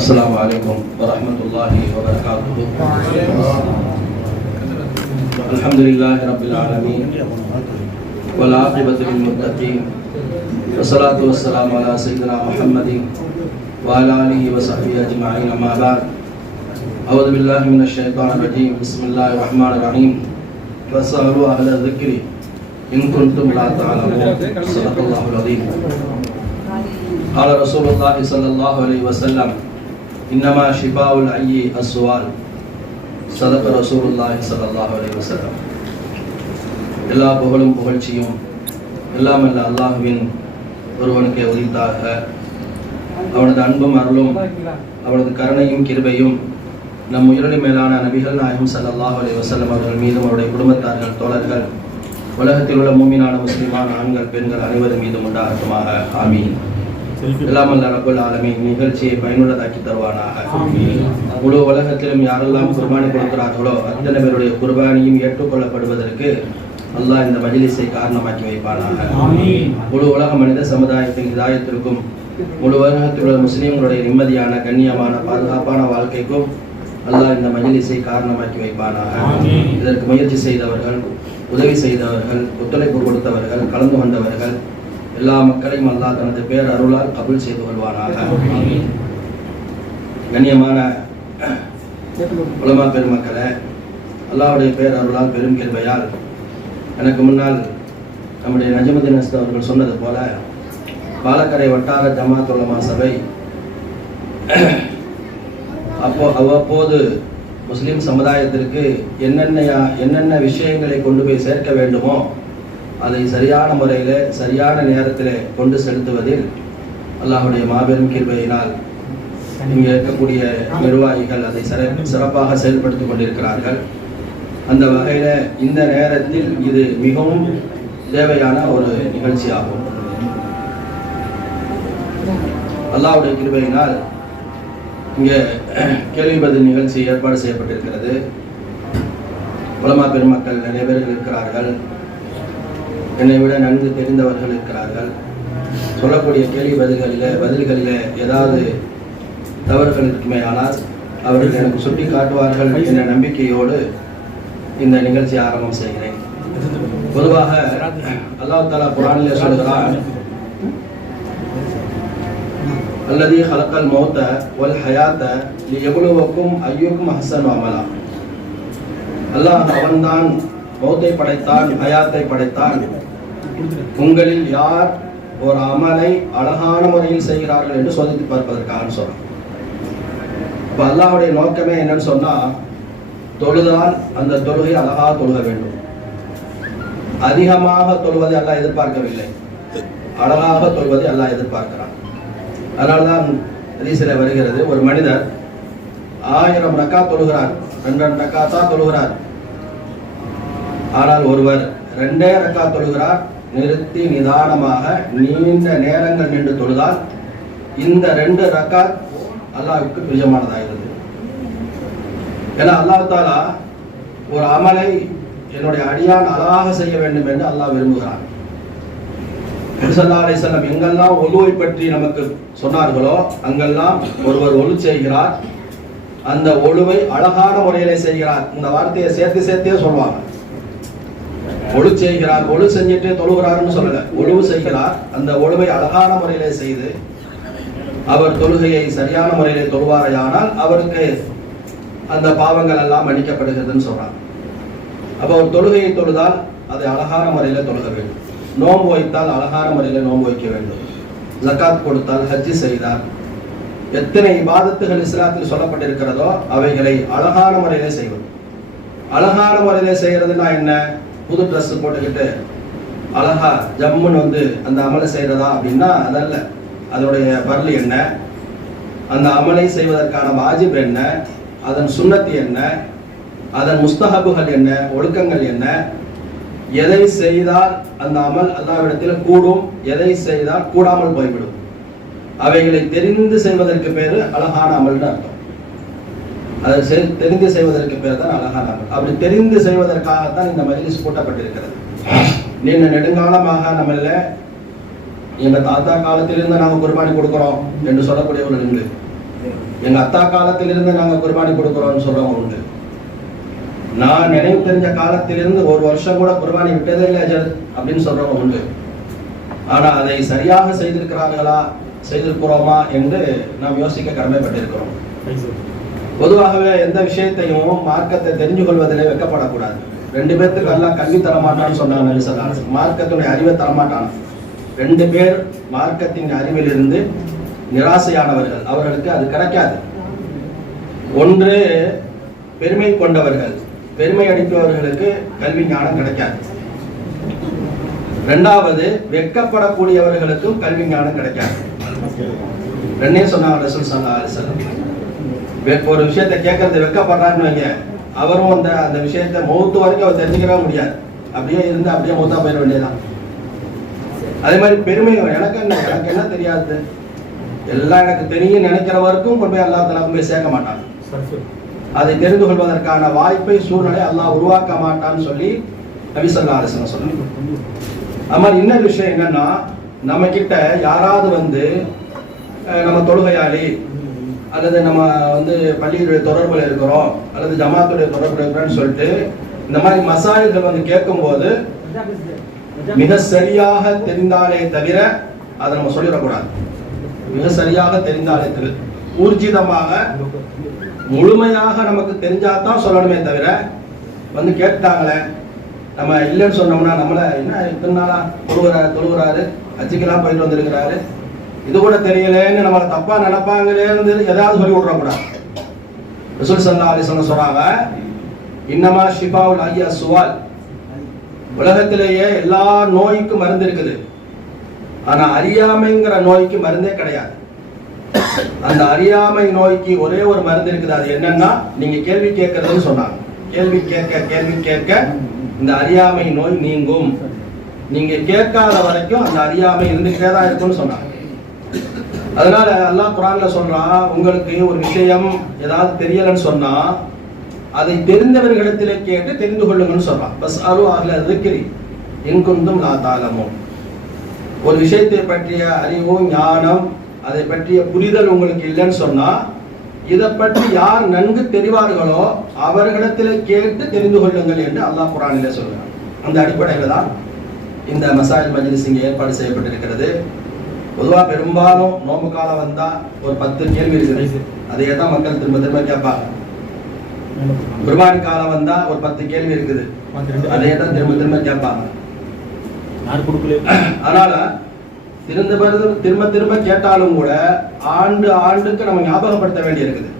السلام عليكم ورحمة الله وبركاته. الحمد لله رب العالمين والعاقبة للمتقين والصلاة والسلام على سيدنا محمد وعلى آله وصحبه أجمعين. أما بعد، أعوذ بالله من الشيطان الرجيم. بسم الله الرحمن الرحيم. فاسألوا أهل الذكر إن كنتم لا تعلمون. صدق الله العظيم. قال رسول الله صلى الله عليه وسلم إنما شفاء العي السؤال. صدق رسول الله صلى الله عليه وسلم. எல்லா புகழும் புகழ்ச்சியும் எல்லாம் அல்ல அல்லாஹ்வின் ஒருவனுக்கே உரித்தாக. அவனது அன்பும் அருளும் அவனது கருணையும் கிருபையும் நம் உயிரிழை மேலான நபிகள் நாயகம் ஸல்லல்லாஹு அலைஹி வஸல்லம் அவர்கள் மீதும் அவருடைய குடும்பத்தார்கள் தோழர்கள் உலகத்தில் உள்ள மூமினான முஸ்லிமான ஆண்கள் பெண்கள் அனைவரும் மீதும் உண்டாகட்டுமாக. ஆமீன். எல்லாம் அல்ல ரப்பல் ஆலமீன் நிகழ்ச்சியை பயனுள்ளதாக்கி தருவானாக. முழு உலகத்திலும் யாரெல்லாம் குர்பானி கொடுக்கிறார்களோ அத்தனை பேருடைய குர்பானியும் ஏற்றுக்கொள்ளப்படுவதற்கு அல்லாஹ் இந்த மஜ்லிஸை காரணமாக்கி வைப்பானாக. முழு உலக மனித சமுதாயத்தின் இதாயத்திற்கும் முழு உலகத்தில் உள்ள முஸ்லிம்களுடைய நிம்மதியான கண்ணியமான பாதுகாப்பான வாழ்க்கைக்கும் அல்லாஹ் இந்த மஜ்லிஸை காரணமாக்கி வைப்பானாக. இதற்கு முயற்சி செய்தவர்கள், உதவி செய்தவர்கள், ஒத்துழைப்பு கொடுத்தவர்கள், கலந்து கொண்டவர்கள் எல்லா மக்களையும் அல்லாஹ் தனது பேர் அருளால் கபூல் செய்து கொள்வானாக. கண்ணியமான உலமா பெருமக்களே, அல்லாஹ்வுடைய பேர் அருளால் பெரும் கிருபையால் எனக்கு முன்னால் நம்முடைய நஜ்முதீன் அஸ்த் அவர்கள் சொன்னது போல பாலக்கரை வட்டார ஜமாத் உலமா சபை அவ்வப்போது முஸ்லிம் சமுதாயத்திற்கு என்னென்ன விஷயங்களை கொண்டு போய் சேர்க்க வேண்டுமோ அதை சரியான முறையில் சரியான நேரத்தில் கொண்டு செலுத்துவதில் அல்லாஹ்வுடைய மாபெரும் கிருபையினால் இங்கே இருக்கக்கூடிய நிர்வாகிகள் அதை சிறப்பாக செயல்படுத்திக் கொண்டிருக்கிறார்கள். அந்த வகையில் இந்த நேரத்தில் இது மிகவும் தேவையான ஒரு நிகழ்ச்சியாகும். அல்லாஹ்வுடைய கிருபையினால் இங்கே கேள்வி பதில் நிகழ்ச்சி ஏற்பாடு செய்யப்பட்டிருக்கிறது. உலமா பெருமக்கள் நிறைய பேர்கள் இருக்கிறார்கள், என்னை விட நன்கு தெரிந்தவர்கள் இருக்கிறார்கள். சொல்லக்கூடிய கேள்வி பதில்களில் ஏதாவது தவறுகள் இருக்குமே ஆனால் அவர்கள் எனக்கு சுட்டி காட்டுவார்கள் என்ற நம்பிக்கையோடு இந்த நிகழ்ச்சி ஆரம்பம் செய்கிறேன். பொதுவாக அல்லாஹ் தஆலா குர்ஆனிலே சொல்கிறார், அல்லதி ஹலக்கல் மௌத வல் ஹயாத லியப்லுவக்கும் அய்யுக்கும் அஹ்ஸனு அமலா. அல்லாஹ் அவன்தான் மௌத்தை படைத்தான், ஹயாத்தை படைத்தான். உங்களில் யார் ஒரு அமலை அழகான முறையில் செய்கிறார்கள் என்று சோதித்து பார்ப்பதற்காக சொல்றான். இப்போ அல்லாஹ்வுடைய நோக்கமே என்னன்னு சொன்னா, தொழுதால் அந்த தொழுகை அழகாக தொழுக வேண்டும். அதிகமாக தொழுவதை அல்லாஹ் எதிர்பார்க்கவில்லை, அழகாக தொழுவதை அல்லாஹ் எதிர்பார்க்கிறான். அதனால்தான் ஹதீஸில் வருகிறது, ஒரு மனிதர் 1000 ரக்காத் தொழுகிறார், 2 ரக்காத்தா தொழுகிறார். ஆனால் ஒருவர் 2 ரக்காத் தொழுகிறார், நிறுத்தி நிதானமாக நீண்ட நேரங்கள் நின்று தொழுதால் இந்த 2 ரக்காத் அல்லாஹ்வுக்கு பிரியமானதாகிறது. ஏன்னா அல்லாஹ் தஆலா ஒரு அமலை என்னுடைய அடியான் அழகாக செய்ய வேண்டும் என்று அல்லாஹ் விரும்புகிறான். ஸல்லல்லாஹு அலைஹி வஸல்லம் எங்கெல்லாம் ஒழுவை பற்றி நமக்கு சொன்னார்களோ அங்கெல்லாம் ஒருவர் ஒழு செய்கிறார், அந்த ஒழுவை அழகான முறையிலே செய்கிறார். இந்த வார்த்தையை சேர்த்தே சொல்லுவாங்க. ஒழு செய்கிறார், ஒழு செஞ்சுட்டு தொழுகிறார்னு சொல்லல, ஒழுவு செய்கிறார். அந்த ஒழுவை அழகான முறையிலே செய்து அவர் தொழுகையை சரியான முறையிலே தொழுவாரையானால் அவருக்கு அந்த பாவங்கள் எல்லாம் மன்னிக்கப்படுகிறதுன்னு சொல்றாங்க. அப்போ ஒரு தொழுகையை தொழுதால் அதை அழகான முறையில தொழுக வேண்டும். நோன்பு வைத்தால் அழகான முறையில நோன்பு வைக்க வேண்டும். ஜகாத் கொடுத்தால், ஹஜ்ஜி செய்தால், எத்தனை இபாதத்துகள் இஸ்லாத்தில் சொல்லப்பட்டிருக்கிறதோ அவைகளை அழகான முறையிலே செய்வது. அழகான முறையிலே செய்யறதுன்னா என்ன? புது ட்ரெஸ் போட்டுக்கிட்டு அழகா ஜம்முன்னு அந்த அமலை செய்யறதா அப்படின்னா அதல்ல. அதனுடைய பர்லி என்ன, அந்த அமலை செய்வதற்கான வாஜிப் என்ன, அதன் சுன்னத்து என்ன, அதன் முஸ்தஹபுகள் என்ன, ஒழுக்கங்கள் என்ன, எதை செய்தால் அந்த அமல் அல்லாஹ்விடத்தில் கூடும், எதை செய்தால் கூடாமல் போய்விடும், அவைகளை தெரிந்து செய்வதற்கு பேரு அழகான அமல்னு அர்த்தம். அதை தெரிந்து செய்வதற்கு பேர் தான் அழகான அமல். அப்படி தெரிந்து செய்வதற்காகத்தான் இந்த மஜ்லிஸ் கூட்டப்பட்டிருக்கிறது. நீண்ட நெடுங்காலமாக நம்மள எங்க தாத்தா காலத்திலிருந்து நாங்கள் குர்பானி கொடுக்குறோம் என்று சொல்லக்கூடியவர்கள் உண்டு. எங்க அத்தா காலத்திலிருந்து நாங்க குர்பானி கொடுக்கிறோம்னு சொல்றவங்க உண்டு. நான் நினைவு தெரிஞ்ச காலத்திலிருந்து ஒரு வருஷம் கூட குர்பானி விட்டதே இல்லை அஜர் அப்படின்னு சொல்றவங்க உண்டு. ஆனா அதை சரியாக செய்திருக்கிறார்களா, செய்திருக்கிறோமா என்று நாம் யோசிக்க கடமைப்பட்டிருக்கிறோம். பொதுவாகவே எந்த விஷயத்தையும் மார்க்கத்தை தெரிஞ்சு கொள்வதிலே வெட்கப்படக்கூடாது. 2 பேர்த்துக்கு எல்லாம் கல்வி தரமாட்டான்னு சொன்னாங்க நபி ஸல்லல்லாஹு அலைஹி வஸல்லம். மார்க்கத்துடைய அறிவை தரமாட்டான். 2 பேர் மார்க்கத்தின் அறிவிலிருந்து நிராசையானவர்கள், அவர்களுக்கு அது கிடைக்காது. ஒன்று பெருமை கொண்டவர்கள், பெருமை அடிப்பவர்களுக்கு கல்வி ஞானம் கிடைக்காது. 2வது வெட்கப்படக்கூடியவர்களுக்கும் கல்வி ஞானம் கிடைக்காது. ரெண்டே சொன்னாங்க ரசூல் ஸல்லல்லாஹு அலைஹி வஸல்லம். ஒரு விஷயத்தை கேட்கறது வெட்கப்படுறான்னு வைங்க, அவரும் அந்த விஷயத்தை மௌத்து வரைக்கும் அவர் தெரிஞ்சுக்கவே முடியாது. அப்படியே இருந்து அப்படியே மௌத்தா போயிட வேண்டியதுதான். அதே மாதிரி பெருமை, எனக்கு என்ன தெரியாது, எல்லாம் எனக்கு தெரியும் நினைக்கிற வரைக்கும் கொண்டு போய் அல்லாஹ் தஆலா போய் சேர்க்க மாட்டான். அதை தெரிந்து கொள்வதற்கான வாய்ப்பை, சூழ்நிலை அல்லாஹ் உருவாக்க மாட்டான்னு சொல்லி நபி ஸல்லல்லாஹு அலைஹி வஸல்லம் சொன்னாங்க. அது மாதிரி இன்னொரு விஷயம் என்னன்னா, நம்ம கிட்ட யாராவது வந்து நம்ம தொழுகையாளி அல்லது நம்ம வந்து பள்ளியுடைய தொடர்புல இருக்கிறோம் அல்லது ஜமாத்துடைய தொடர்புல இருக்கிறோம்னு சொல்லிட்டு இந்த மாதிரி மசாயில்கள் வந்து கேட்கும்போது மிக சரியாக தெரிந்தாலே தவிர அதை நம்ம சொல்லிடக்கூடாது. மிக சரியாக தெரிந்தாலே தவிர, ஊர்ஜிதமாக முழுமையாக நமக்கு தெரிஞ்சாதான் சொல்லணுமே தவிர, வந்து கேட்டாங்களே நம்ம இல்லைன்னு சொன்னோம்னா நம்மள என்ன இத்தனை நாளா தொழுகிறாரு, ஹஜ்ஜுக்கெல்லாம் போயிட்டு வந்திருக்கிறாரு, இது கூட தெரியலேன்னு நம்மளை தப்பா நினைப்பாங்களேன்னு ஏதாவது சொல்லி விட்றக்கூடாது. ரசூல் ஸல்லல்லாஹு அலைஹி வஸல்லம் சொல்றாங்க, இன்னமா ஷிஃபாஉல் ஹய்ய சுவால். உலகத்திலேயே எல்லா நோய்க்கும் மருந்து இருக்குது, ஆனா அறியாமைங்கிற நோய்க்கு மருந்தே கிடையாது. அந்த அறியாமை நோய்க்கு ஒரே ஒரு மருந்து இருக்குது, அது என்னன்னா நீங்க கேள்வி கேட்கறதுன்னு சொன்னாங்க. கேள்வி கேட்க இந்த அறியாமை நோய் நீங்கும். நீங்க கேட்காத வரைக்கும் அந்த அறியாமை இருந்துகிட்டே தான் இருக்கும்னு சொன்னாங்க. அதனால அல்லாஹ் குர்ஆன்ல சொல்றான், உங்களுக்கு ஒரு விஷயம் ஏதாவது தெரியலன்னு சொன்னா அதை தெரிந்தவர்களிடத்திலே கேட்டு தெரிந்து கொள்ளுங்கன்னு சொல்றான். பஸ் அரு அஹ்ல ذிக்ரி இன் குன்தும் லா தஅலமூன். ஒரு விஷயத்தை பற்றிய அறிவு, ஞானம், அதை பற்றிய புரிதல் உங்களுக்கு இல்லைன்னு சொன்னா இதை பற்றி யார் நன்கு தெரிவார்களோ அவர்களிடத்திலே கேட்டு தெரிந்து கொள்ளுங்கள் என்று அல்லாஹ் குர்ஆனிலே சொல்றான். அந்த அடிப்படையில் தான் இந்த மசாயில் மஜ்லிஸ் இங்கே ஏற்பாடு செய்யப்பட்டிருக்கிறது. பொதுவாக பெரும்பாலும் நோம்பு காலம் வந்தா ஒரு 10 கேள்வி இருக்குது, அதையே தான் மக்கள் திரும்ப திரும்ப கேட்பாங்க. குர்பானி காலம் வந்தா ஒரு 10 கேள்வி இருக்குது, அதையே தான் திரும்ப திரும்ப கேட்பாங்க. அதனால திரும்ப திரும்ப கேட்டாலும் கூட ஆண்டுக்கு நம்ம ஞாபகப்படுத்த வேண்டி இருக்குது.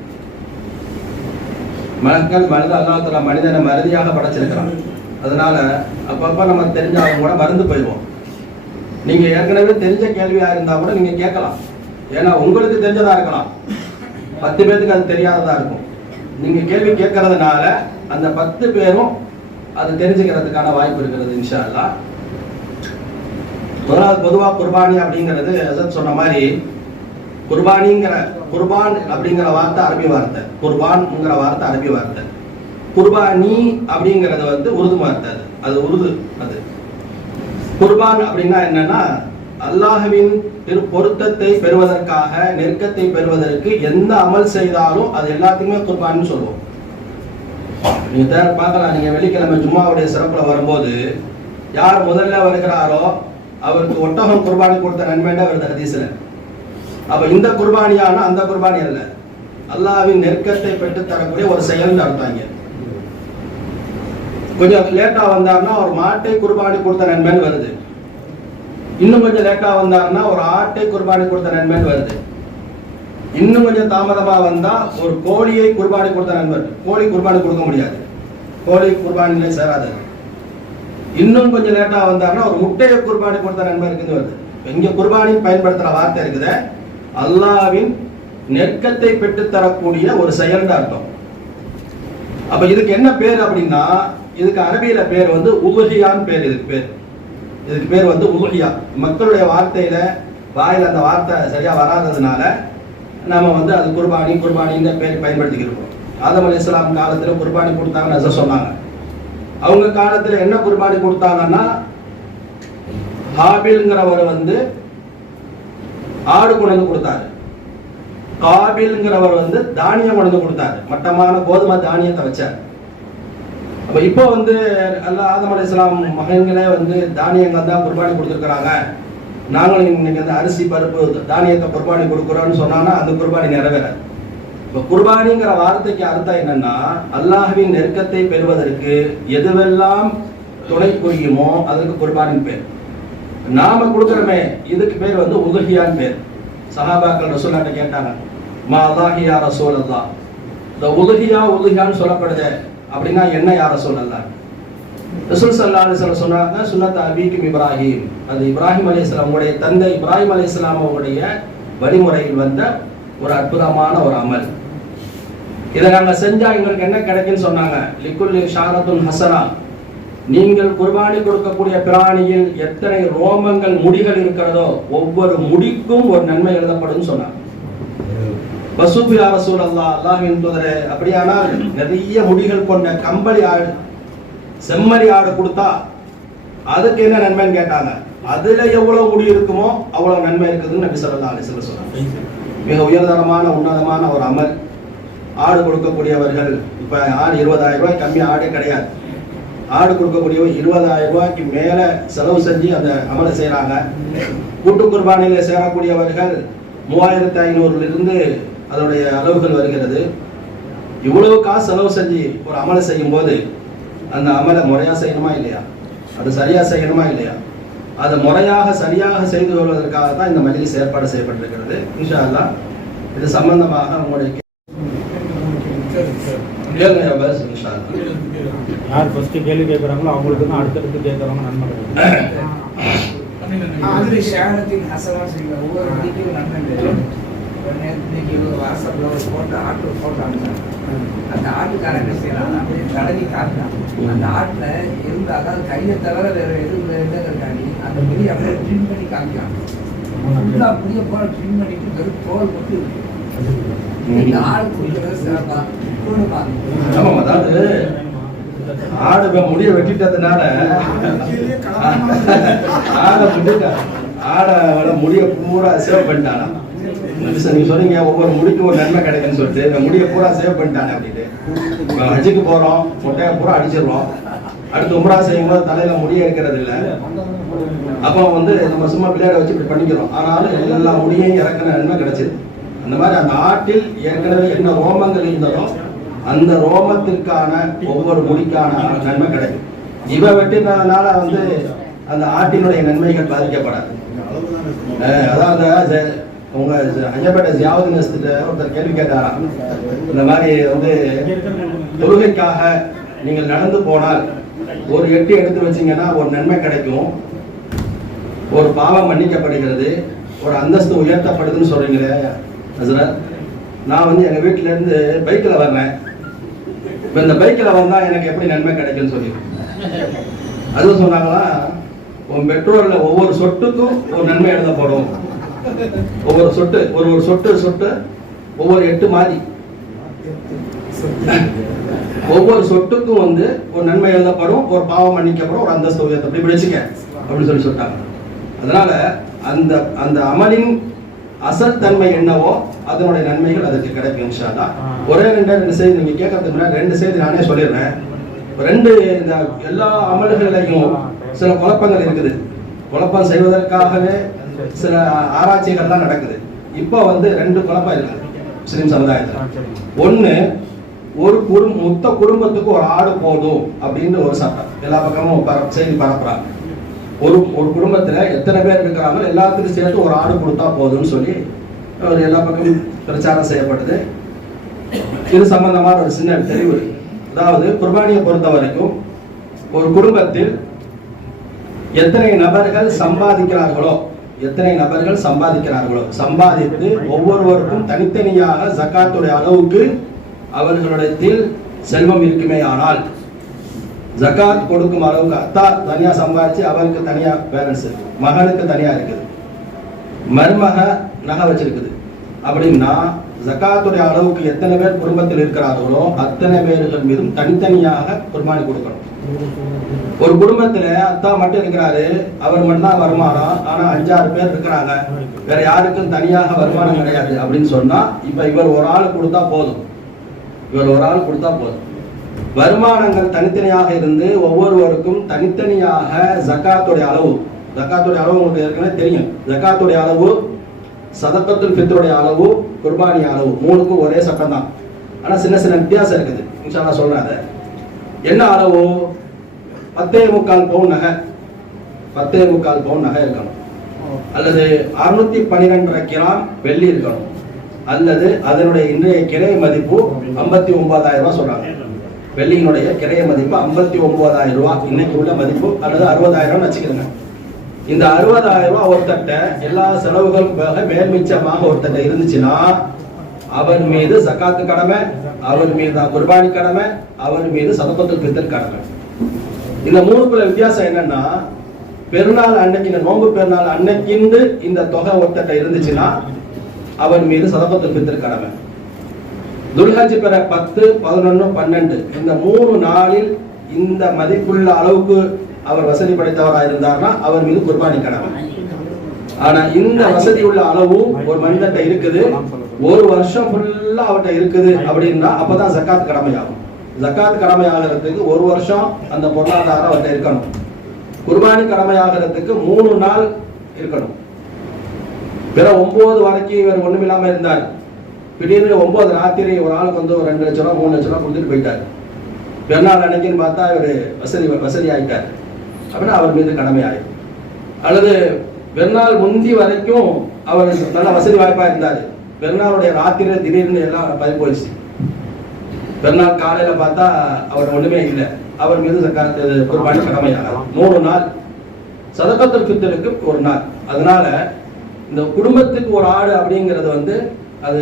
மனித அல்லாஹ் தஆலா மனிதனை மறதியாக படைச்சிருக்கிறான். அதனால அப்பப்ப நம்ம தெரிஞ்சாலும் கூட மறந்து போயிடுவோம். நீங்க ஏற்கனவே தெரிஞ்ச கேள்வியா இருந்தா கூட நீங்க கேட்கலாம். ஏன்னா உங்களுக்கு தெரிஞ்சதா இருக்கலாம், 10 பேருக்கு அது தெரியாததா இருக்கும். நீங்க கேள்வி கேட்கறதுனால அந்த 10 பேரும் அது தெரிஞ்சுக்கிறதுக்கான வாய்ப்பு இருக்கிறது இன்ஷா அல்லாஹ். பொதுவாக குர்பானி அப்படிங்கிறது ஹஸரத் சொன்ன மாதிரி, குர்பான் அப்படிங்கிற வார்த்தை அரபி வார்த்தை, குர்பான்ங்கிற வார்த்தை அரபி வார்த்தை, குர்பானி அப்படிங்கிறது வந்து உருது வார்த்தை. அது உருது. அது குர்பான் அப்படின்னா என்னன்னா, அல்லாஹ்வின் பொருத்தத்தை பெறுவதற்காக, நெருக்கத்தை பெறுவதற்கு எந்த அமல் செய்தாலும் அது எல்லாத்துக்குமே குர்பான்னு சொல்லுவோம். நீங்க பார்க்கலாம், நீங்க வெள்ளிக்கிழமை ஜும்மாவுடைய சிறப்புல வரும்போது யார் முதல்ல வருகிறாரோ அவருக்கு ஒட்டகம் குர்பானி கொடுத்த நன்மைண்டா வருது ஹதீஸ்ல. அப்ப இந்த குர்பானியான அந்த குர்பானி அல்ல, அல்லாஹ்வின் நெருக்கத்தை பெற்று தரக்கூடிய ஒரு செயல்னு அர்த்தம். கொஞ்சம் லேட்டா வந்தாருன்னா ஒரு மாட்டை குர்பானி கொடுத்த நன்மைன்னு வருது. இன்னும் கொஞ்சம் லேட்டா வந்தாருன்னா ஒரு ஆட்டை குர்பானி கொடுத்த நன்மைன்னு வருது. இன்னும் கொஞ்சம் தாமதமா வந்தா ஒரு கோழியை குர்பானி கொடுத்த நன்மை. கோழி குர்பானி கொடுக்க முடியாது, கோழி குர்பானிலே சேராது. இன்னும் கொஞ்சம் லேட்டா வந்தாருன்னா ஒரு முட்டையை குர்பானி கொடுத்த நன்மை இருக்குது வருது. இங்க குர்பானி பயன்படுத்துற வார்த்தை இருக்குது, அல்லாஹ்வின் நெருக்கத்தை பெற்று தரக்கூடிய ஒரு செயல்னு அர்த்தம். அப்ப இதுக்கு என்ன பேர் அப்படின்னா, இதுக்கு அரபியில பேர் வந்து உலுஹியான்னு பேர். இதுக்கு பேர் வந்து உலுஹியா. மக்களுடைய வார்த்தையில வாயில அந்த வார்த்தை சரியா வராததுனால நாம வந்து அது குர்பானின்னு பேர் பயன்படுத்திக்கிருக்கோம். ஆதம் அலைஹிஸ்ஸலாம் காலத்துல குர்பானி கொடுத்தாங்கன்னு சொன்னாங்க. அவங்க காலத்துல என்ன குர்பானி கொடுத்தாங்கன்னா, ஹாபில்ங்கிறவர் வந்து ஆடு கொண்டு கொடுத்தாரு. காபில்ங்கிறவர் வந்து தானியம் கொண்டு கொடுத்தாரு, மட்டமான கோதுமை தானியத்தை வச்சார். அப்ப இப்போ வந்து அல்லாஹ் ஆதம் அலைஹிஸ்ஸலாம் மகன்களே வந்து தானியங்கள் தான் குர்பானி கொடுத்துருக்குறாங்க, நாங்களும் இன்னைக்கு வந்து அரிசி பருப்பு தானியத்தை குர்பானி கொடுக்குறோம்னு சொன்னாங்கன்னா அந்த குர்பானி நிறைவேறாது. இப்போ குர்பானிங்கிற வார்த்தைக்கு அர்த்தம் என்னன்னா, அல்லாஹ்வின் நெருக்கத்தை பெறுவதற்கு எதுவெல்லாம் துணை புரியுமோ அதற்கு குர்பானின் பேர். நாம கொடுக்குறோமே இதுக்கு பேர் வந்து உதுஹியான் பேர். சஹாபாக்கள் ரசூலுல்லாஹ்ட்ட கேட்டாங்க, மா அல்லாஹியா ரசூலல்லாஹ், இந்த உதுஹியான்னு சொல்லப்படுது அப்படின்னா என்ன யா ரசூலல்லாஹ்? ரசூல் ஸல்லல்லாஹு அலைஹி வஸல்லம் சொன்னாங்க, சுன்னத் அபீக்கும் இப்ராஹிம், அது இப்ராஹிம் அலைஹிஸ்ஸலாம் உங்களுடைய தந்தை இப்ராஹிம் அலைஹிஸ்ஸலாம் அவருடைய வழிமுறையில் வந்த ஒரு அற்புதமான ஒரு அமல். இதை நாங்க செஞ்சா எங்களுக்கு என்ன கிடைக்குன்னு சொன்னாங்க, லிக்குல்லி ஷாரத்துன் ஹஸனா, நீங்கள் குர்பானி கொடுக்கக்கூடிய பிராணியில் எத்தனை ரோமங்கள் முடிகள் இருக்கிறதோ ஒவ்வொரு முடிக்கும் ஒரு நன்மை எழுதப்படும் சொன்னாங்க. வசூபி யா ரசூலல்லாஹ், அல்லாஹ்வின் தூதரே, அப்படியானால் நிறைய முடிகள் கொண்ட கம்பளி ஆடு செம்மறி ஆடு கொடுத்தா அதுக்கு என்ன நன்மைன்னு கேட்டாங்க. அதுல எவ்வளவு முடி இருக்குமோ அவ்வளவு நன்மை இருக்குதுன்னு நபி ஸல்லல்லாஹு அலைஹி வஸல்லம் சொன்னாங்க. மிக உயர்தரமான உன்னதமான ஒரு அமல். ஆடு கொடுக்கக்கூடியவர்கள் இப்ப ஆடு 20,000 ரூபாய் கம்மி ஆடே கிடையாது. ஆடு கொடுக்கக்கூடியவர் 20,000 ரூபாய்க்கு மேல செலவு செஞ்சு அந்த அமலை செய்யறாங்க. கூட்டு குர்பானியில சேரக்கூடியவர்கள் 3,500 இருந்து அதனுடைய அளவுகள் வருகிறது. இவ்வளவு காசு செலவு செஞ்சு ஒரு அமலை செய்யும் போது அந்த அமலை முறையா செய்யணுமா இல்லையா, அது சரியா செய்யணுமா இல்லையா, அதை முறையாக சரியாக செய்து கொள்வதற்காக தான் இந்த மஜ்லிஸ் ஏற்பாடு செய்யப்பட்டிருக்கிறது. இன்ஷா அல்லாஹ் இது சம்பந்தமாக உங்களுடைய யார் ஃபர்ஸ்ட் கேள்வி கேட்கறாங்களோ அவங்களுக்கு தான் அடுத்தடுத்து கேட்கறவங்க நன்மை கிடைக்கும். அதுல ஷேரத்தின் ஹஸனா செய்யுங்க, ஒவ்வொரு வீடியோ நன்மை. இன்னைக்கு வாட்ஸ்அப்ல ஒரு போட்டோ அனுப்பிச்சாங்க. அந்த ஆட்டுக்காரன் என்ன செய்யறான், அப்படியே தடவி காட்டுறான். அந்த ஆட்டுல இருந்து, அதாவது கையை தவிர வேற எதுவும் இருக்காண்டி அந்த முடியை அப்படியே ட்ரிம் பண்ணி காமிக்கிறான். ஃபுல்லா முடிய போல ட்ரிம் பண்ணிட்டு வெறும் தோல் மட்டும் இருக்கு. இந்த ஆடு கொடுக்கறது சிறப்பா கொடுப்பாங்க. அதாவது ஆடு முடிய வெட்டிட்டதுனால ஆட முடிய பூரா சேவ் பண்ணிட்டானா. நீங்க சொன்னீங்க ஒவ்வொரு முடிக்கும் ஒரு நன்மை கிடைக்குன்னு சொல்லிட்டு, இந்த முடிய பூரா சேவ் பண்ணிட்டானே அப்படின்ட்டு. ஹஜ்ஜுக்கு போறோம், முட்டையை பூரா அடிச்சிடுறோம், அடுத்து உம்ரா செய்யும் போது தலையில முடிய இருக்கிறது இல்லை. அப்போ வந்து நம்ம சும்மா பிள்ளையாட வச்சு இப்படி பண்ணிக்கிறோம், ஆனாலும் எல்லா முடியையும் இறக்குன நன்மை கிடைச்சிது. அந்த மாதிரி அந்த ஆட்டில் ஏற்கனவே என்ன ரோமங்கள் இருந்ததோ அந்த ரோமத்திற்கான ஒவ்வொரு முடிக்கான நன்மை கிடைக்கும். இவ வெட்டினதுனால வந்து அந்த ஆட்டினுடைய நன்மைகள் பாதிக்கப்படாது. அதாவது உங்க ஐயப்பேட்டை ஜியாவுதீன் ஒருத்தர் கேள்வி கேட்டாராம், இந்த மாதிரி வந்து தொழுகைக்காக நீங்கள் நடந்து போனால் ஒரு எட்டு எடுத்து வச்சீங்கன்னா ஒரு நன்மை கிடைக்கும், ஒரு பாவம் மன்னிக்கப்படுகிறது, ஒரு அந்தஸ்து உயர்த்தப்படுதுன்னு சொல்றீங்களே ஹஸ்ரத், நான் வந்து எங்க வீட்டுல இருந்து பைக்ல வர்றேன், இப்ப இந்த பைக்ல வந்தா எனக்கு எப்படி நன்மை கிடைக்கும்னு சொல்லி அதுவும் சொன்னாங்களா, உன் பெட்ரோல்ல ஒவ்வொரு சொட்டுக்கும் ஒரு நன்மை எழுதப்படும், ஒவ்வொரு சொட்டு ஒரு சொட்டு ஒவ்வொரு 8 மாதிரி ஒவ்வொரு சொட்டுக்கும் வந்து ஒரு நன்மை எழுதப்படும், ஒரு பாவம் மன்னிக்கப்படும், ஒரு அந்தஸ்து உயர்த்தப்படும், இப்படி வச்சுக்க அப்படின்னு சொல்லி சொல்லிட்டாங்க. அதனால அந்த அந்த அமலின் அசல் தன்மை என்னவோ அதனுடைய நன்மைகள் அதுக்கு கிடைக்கும் இன்ஷா அல்லாஹ். ஒரே 2 செய்தி நீங்க கேட்கறதுக்கு முன்னாடி 2 செய்தி நானே சொல்லிடுறேன். 2 இந்த எல்லா அமல்களையும் சில குழப்பங்கள் இருக்குது. குழப்பம் செய்வதற்காகவே சில ஆராய்ச்சிகள்லாம் நடக்குது. இப்போ வந்து 2 குழப்பம் இருக்குது முஸ்லிம் சமுதாயத்தில். ஒண்ணு, ஒரு மொத்த குடும்பத்துக்கு ஒரு ஆடு போதும் அப்படின்னு ஒரு சட்டம் எல்லா பக்கமும் செய்தி பரப்புறாங்க. ஒரு குடும்பத்துல எத்தனை பேர் இருக்கிறாங்களோ எல்லாத்துக்கும் சேர்த்து ஒரு ஆடு கொடுத்தா போதும்னு சொல்லி எல்லா பக்கமும் பிரச்சாரம் செய்யப்பட்டது. இது சம்பந்தமான ஒரு சின்ன தெளிவு. அதாவது குர்பானியை பொறுத்த வரைக்கும் ஒரு குடும்பத்தில் எத்தனை நபர்கள் சம்பாதிக்கிறார்களோ சம்பாதித்து ஒவ்வொருவருக்கும் தனித்தனியாக ஜக்காத்துடைய அளவுக்கு அவர்களிடத்தில் செல்வம் இருக்குமே ஆனால் ஜக்காத் கொடுக்கும் அளவுக்கு அத்தா தனியா சம்பாதிச்சு அவருக்கு தனியா பேலன்ஸ் இருக்கு, மகனுக்கு தனியா இருக்குது, மருமக நகை வச்சிருக்குது அப்படின்னா ஜக்காத்துடைய அளவுக்கு எத்தனை பேர் குடும்பத்தில் இருக்கிறார்களோ அத்தனை பேர்கள் மீதும் தனித்தனியாக குர்பானி கொடுக்கணும். ஒரு குடும்பத்துல அத்தா மட்டும் இருக்கிறாரு, அவர் மட்டும் தான் வருமானம், ஆனா 5-6 பேர் இருக்கிறாங்க, வேற யாருக்கும் தனியாக வருமானம் கிடையாது அப்படின்னு சொன்னா, இப்ப இவர் ஒரு ஆள் கொடுத்தா போதும். வருமானங்கள் தனித்தனியாக இருந்து ஒவ்வொருவருக்கும் தனித்தனியாக ஜகாத்துடைய அளவு உங்களுக்கு ஏற்கனவே தெரியும். ஜகாத்துடைய அளவு, சதகத்துல் ஃபித்ருடைய அளவு, குர்பானி அளவு, மூணுக்கும் ஒரே சட்டம் தான். ஆனா சின்ன சின்ன வித்தியாசம் இருக்குது. இன்ஷா அல்லாஹ் சொல்றாங்க. என்ன அளவு? 10.25 பவுன் நகை, 10.25 பவுன் நகை இருக்கணும், அல்லது 612 கிராம் வெள்ளி இருக்கணும், அல்லது அதனுடைய இன்றைய கிரை மதிப்பு 59,000 ரூபாய் சொல்றாங்க. வெள்ளியினுடைய கிரைய மதிப்பு 59,000 ரூபாய் இன்னைக்கு உள்ள மதிப்பு, அல்லது 60,000 வச்சுக்கிறேங்க. இந்த 60,000 ரூபாய் ஒருத்தட்ட எல்லா செலவுகளும் மேல் மிச்சமாக ஒருத்தட்ட இருந்துச்சுன்னா அவர் மீது ஜகாத்து கடமை, அவர் மீது குர்பானி கடமை, அவர் மீது சதகத்துல் ஃபித்ர் கடமை. இந்த மூணுக்குள்ள வித்தியாசம் என்னன்னா, பெருநாள் அன்னைக்கு, இந்த நோன்பு பெருநாள் அன்னைக்கு இந்த தொகை ஒருத்தட்ட இருந்துச்சுன்னா அவர் மீது சதகத்துல் ஃபித்ர் கடமை. துல்ஹஜ் பிற 10, 11, 12 இந்த 3 நாளில் இந்த மதிப்புள்ள அளவுக்கு அவர் வசதி படைத்தவராக இருந்தார்னா அவர் மீது குர்பானி கடமை. ஆனா இந்த வசதி உள்ள அளவு ஒரு மனிதட்ட இருக்குது, ஒரு வருஷம் ஃபுல்லா அவர்கிட்ட இருக்குது அப்படின்னா அப்பதான் ஜகாத் கடமையாகும். ஜகாத் கடமையாகிறதுக்கு ஒரு வருஷம் அந்த பொருளாதாரம் அவர்கிட்ட இருக்கணும். குர்பானி கடமையாகிறதுக்கு 3 நாள் இருக்கணும். பிற 9 வரைக்கும் இவர் ஒண்ணும் இல்லாம இருந்தார். திடீர்னு 9 ராத்திரி ஒரு ஆளுக்கு வந்து 2 லட்சம் ரூபா 3 லட்சம் ரூபா கொடுத்துட்டு போயிட்டார். பெருநாள் அன்னைக்குன்னு பார்த்தா இவர் வசதி ஆயிட்டார் அப்படின்னா அவர் மீது கடமை ஆயிடும். அல்லது பெருநாள் முந்தி வரைக்கும் அவர் நல்ல வசதி வாய்ப்பா இருந்தார், பெருநாளுடைய ராத்திரி திடீர்னு எல்லாம் பறி போயிடுச்சு, பெருநாள் காலையில பார்த்தா அவர் ஒண்ணுமே இல்லை, அவர் மீது குர்பானி கடமையாகும். 3 நாள். சதகத்துல் ஃபித்ருக்கு 1 நாள். அதனால இந்த குடும்பத்துக்கு ஒரு ஆடு அப்படிங்கிறது வந்து அது